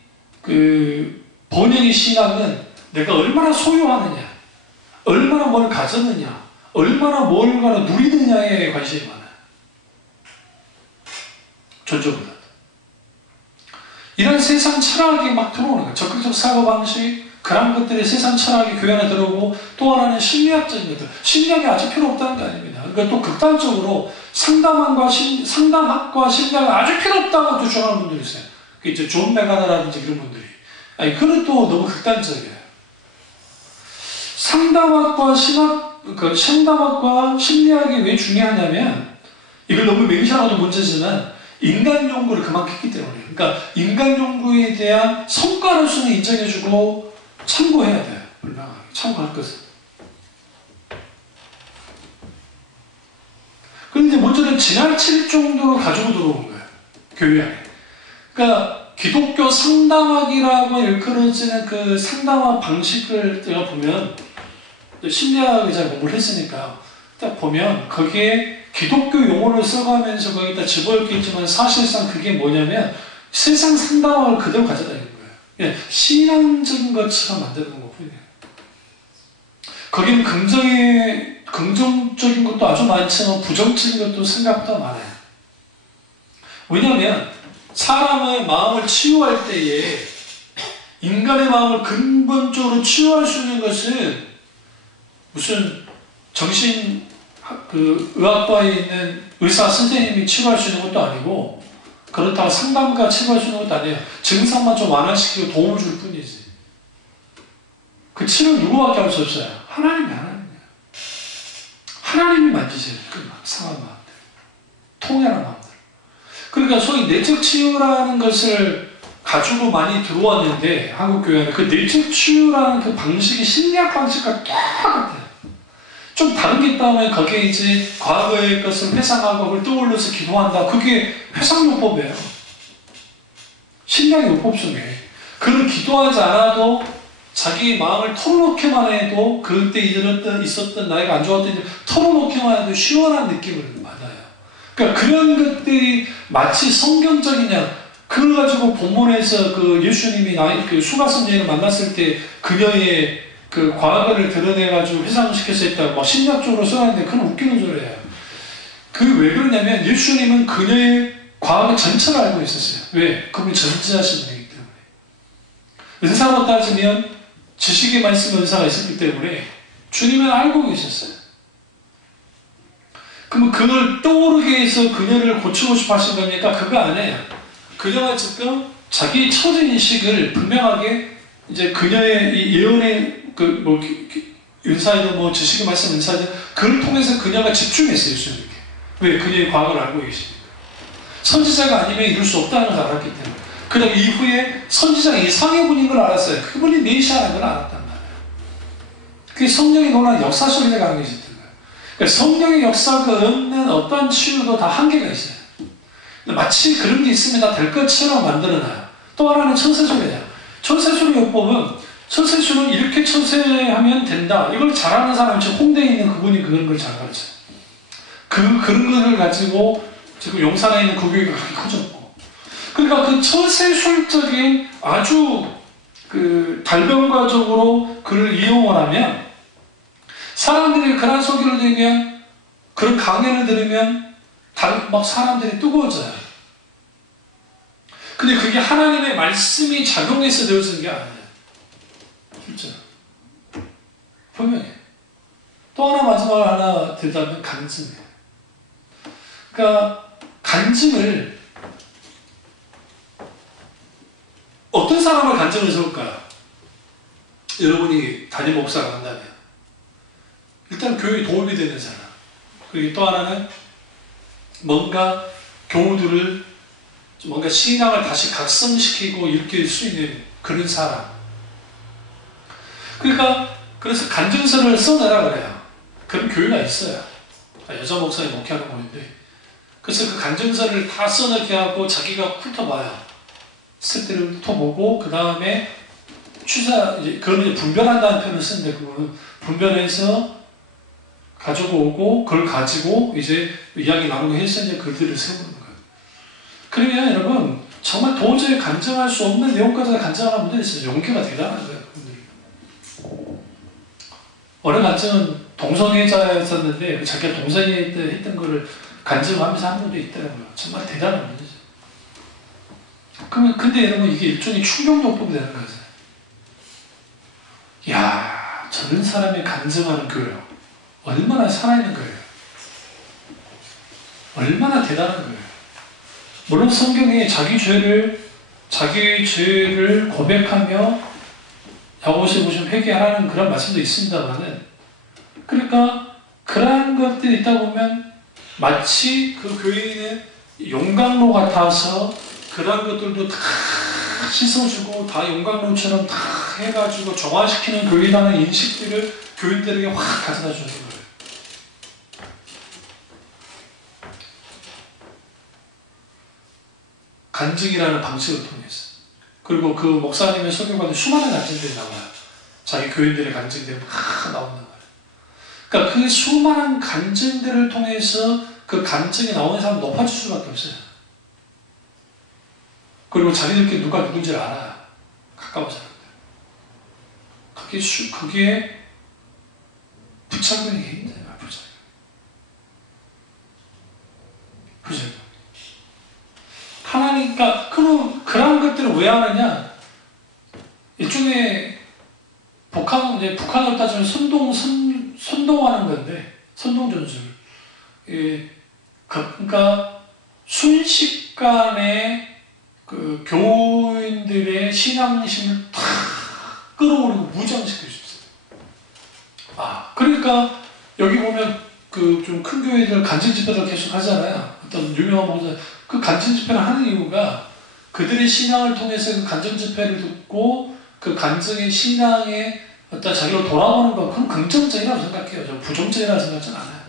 본인의 신앙은 내가 얼마나 소유하느냐, 얼마나 뭘 가졌느냐, 얼마나 뭘가 누리느냐에 관심이 많아요. 존재보다. 이런 세상 철학이 막 들어오는 거예요. 적극적 사고방식, 그런 것들이 세상 철학이 교회 안에 들어오고, 또 하나는 심리학적인 것들. 심리학이 아주 필요 없다는 게 아닙니다. 그러니까 또 극단적으로 상담학과 심리학이 아주 필요 없다고 또 주장하는 분들이 있어요. 이제 존 메가더라든지 이런 분들이. 아니, 그건 또 너무 극단적이에요. 상담학과 심리학이 왜 중요하냐면, 이걸 너무 맹신하고도 문제지만, 인간 연구를 그만했기 때문에. 그러니까 인간 연구에 대한 성과로서는 인정해주고 참고해야 돼요. 분명하게 참고할 것은. 그런데 문제는 지나칠 정도로 가지고 들어온 거예요. 교회 안에. 그러니까 기독교 상담학이라고 일컬어지는 그 상담학 방식을 제가 보면, 심리학을 잘 공부를 했으니까 딱 보면 거기에 기독교 용어를 써가면서 거기다 집어넣겠지만, 사실상 그게 뭐냐면 세상 상담학을 그대로 가져다니는 거예요. 그냥 신앙적인 것처럼 만드는 거거든요. 거기는 긍정적인 것도 아주 많지만 부정적인 것도 생각보다 많아요. 왜냐하면 사람의 마음을 치유할 때에, 인간의 마음을 근본적으로 치유할 수 있는 것은 무슨 의학과에 있는 의사 선생님이 치료할 수 있는 것도 아니고, 그렇다고 상담가 치료할 수 있는 것도 아니에요. 증상만 좀 완화시키고 도움을 줄 뿐이지. 그 치료는 누구밖에 할 수 없어요. 하나님이에요. 하나님이 만지세요. 상한 마음들, 통해하는 마음들. 그러니까 소위 내적 치유라는 것을 가지고 많이 들어왔는데, 한국 교회는 그 내적 치유라는 그 방식이 심리학 방식과 똑같아요. 좀 다른 게 있다면 거기에 이제 과거의 것을 회상하고 그걸 떠올려서 기도한다. 그게 회상요법이에요. 심리학의 요법 중에. 그걸 기도하지 않아도 자기 마음을 털어놓기만 해도, 그때 있었던 나이가 안 좋았던 일 털어놓기만 해도 시원한 느낌을 받아요. 그러니까 그런 것들이 마치 성경적이냐. 그걸 가지고 본문에서 예수님이 수가성 여인을 만났을 때 그녀의 과거를 드러내가지고 회상시켜서 했다고 막 심리학적으로 써놨는데, 그건 웃기는 소리예요. 왜 그러냐면 예수님은 그녀의 과거 전체를 알고 있었어요. 왜? 그분이 전지하신 분이기 때문에. 은사로 따지면 지식의 말씀 은사가 있었기 때문에 주님은 알고 계셨어요. 그러면 그걸 떠오르게 해서 그녀를 고치고 싶어 하신 겁니까? 그거 아니에요. 그녀가 지금 자기 처지인식을 분명하게, 이제 그녀의 이 예언의 은사이든 지식의 말씀 은사이든 그걸 통해서 그녀가 집중했어요. 예수님께. 왜? 그녀의 과거를 알고 계시니까. 선지자가 아니면 이룰 수 없다는 걸 알았기 때문에. 그 다음 이후에 선지자가 이상의 분인 걸 알았어요. 그분이 메시아라는 걸 알았단 말이에요. 그게 성령의 놀라운 역사 속에 가는 것이 있던 거예요. 그러니까 성령의 역사가 없는 어떤 치유도 다 한계가 있어요. 마치 그런 게 있으면 다 될 것처럼 만들어놔요. 또 하나는 천세술이에요. 천세술의 요법은 처세술은 이렇게 처세하면 된다. 이걸 잘하는 사람이 지금 홍대에 있는 그분이 그런 걸 잘 가르쳐요. 그런 것을 가지고 지금 용산에 있는 그 교회가 그렇게 커졌고. 그러니까 그 처세술적인 아주 그 달변가적으로 그를 이용을 하면 사람들이 그런 소리를 들으면 그런 강연을 들으면 막 사람들이 뜨거워져요. 근데 그게 하나님의 말씀이 작용해서 되어지는 게 아니에요. 진짜 분명해. 또 하나 마지막으로 하나 들자면 간증이에요. 그러니까 간증을 어떤 사람을 간증을 세울까요? 여러분이 담임 목사가 한다면 일단 교회에 도움이 되는 사람, 그리고 또 하나는 뭔가 교우들을 뭔가 신앙을 다시 각성시키고 일으킬 수 있는 그런 사람. 그러니까 그래서 간증서를 써내라 그래요. 그런 교회가 있어요. 여자 목사님 목회하는 곳인데, 그래서 그 간증서를 다 써내게 하고 자기가 훑어봐요. 스텝들을 훑어보고 그 다음에 그거는 분별한다는 표현을 쓰는데, 그거는 분별해서 가지고 오고 그걸 가지고 이제 이야기 나누고 해서 이제 글들을 세우는 거예요. 그러면 여러분 정말 도저히 간증할 수 없는 내용까지 간증하는 분들이 있어요. 용기가 대단한 거예요. 어느 간증은 동성애자였었는데 자기가 동성애 때 했던 거를 간증하면서 하는 분도 있더라고요. 정말 대단한 분이죠. 그러면 근데 여러분 이게 일종의 충격요법이 되는 거죠. 이야, 저런 사람이 간증하는 교회요. 얼마나 살아있는 거예요. 얼마나 대단한 거예요. 물론 성경에 자기 죄를 고백하며 야고보서에 보시면 회개하라는 그런 말씀도 있습니다만은, 그러니까 그러한 것들이 있다 보면 마치 그 교회는 용광로 같아서 그러한 것들도 다 씻어주고 다 용광로처럼 다 해가지고 정화시키는 교회라는 인식들을 교인들에게 확 가져다 주는 거예요. 간증이라는 방식을 통해서. 그리고 그 목사님의 설교가도 수많은 간증들이 나와요. 자기 교인들의 간증들이 막 나온단 말이에요. 그러니까 그 수많은 간증들을 통해서 그 간증이 나오는 사람 높아질 수밖에 없어요. 그리고 자기들끼리 누가 누군지를 알아요. 가까운 사람들. 거기에 붙잡는 게 힘들어요. 붙잡는. 하나니까 그런 것들을 왜 하느냐? 일종의 북한으로 따지면 선동하는 건데, 선동전술. 그러니까 순식간에 그 교인들의 신앙심을 다 끌어오르고 무장시킬 수 있어요. 그러니까 여기 보면 그 좀 큰 교회들 간증 집회를 계속 하잖아요. 어떤 유명한 목사 그 간증 집회를 하는 이유가 그들의 신앙을 통해서 그 간증 집회를 듣고 그 간증의 신앙에 어떤 자기로 돌아오는 건 그건 긍정적이라고 생각해요. 저 부정적이라고 생각하지는 않아요.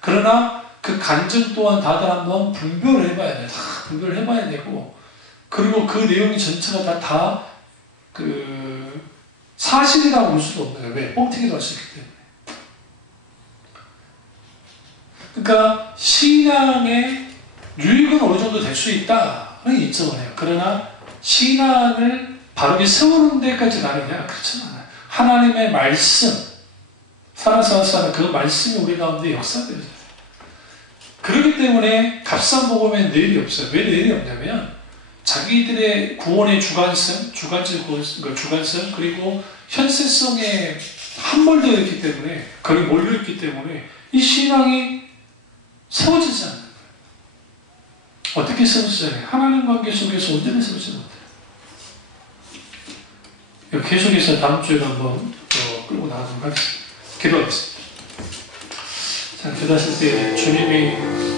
그러나 그 간증 또한 다들 한번 분별을 해봐야 돼요. 다 분별을 해봐야 되고, 그리고 그 내용이 전체가 다 그 사실이라고 볼 수도 없는 거예요. 왜? 뻥튀기도 할 수 있기 때문에. 그러니까 신앙의 유익은 어느 정도 될 수 있다는 인정을 해요. 그러나 신앙을 바르게 세우는 데까지 가느냐? 그렇지는 않아요. 하나님의 말씀, 살아서 그 말씀이 우리 가운데 역사되어요. 그렇기 때문에 값산복음에 내일이 없어요. 왜 내일이 없냐면 자기들의 구원의 주관성, 그리고 현세성에 함몰되어 있기 때문에, 거기 몰려있기 때문에 이 신앙이 세워지지 않는 거예요. 어떻게 세워지잖아요? 하나님 관계 속에서 온전히 세워지지 못해요. 계속해서 다음 주에 한번 끌고 나가도록 하겠습니다. 기도하겠습니다. 자, 기도하실 때 주님이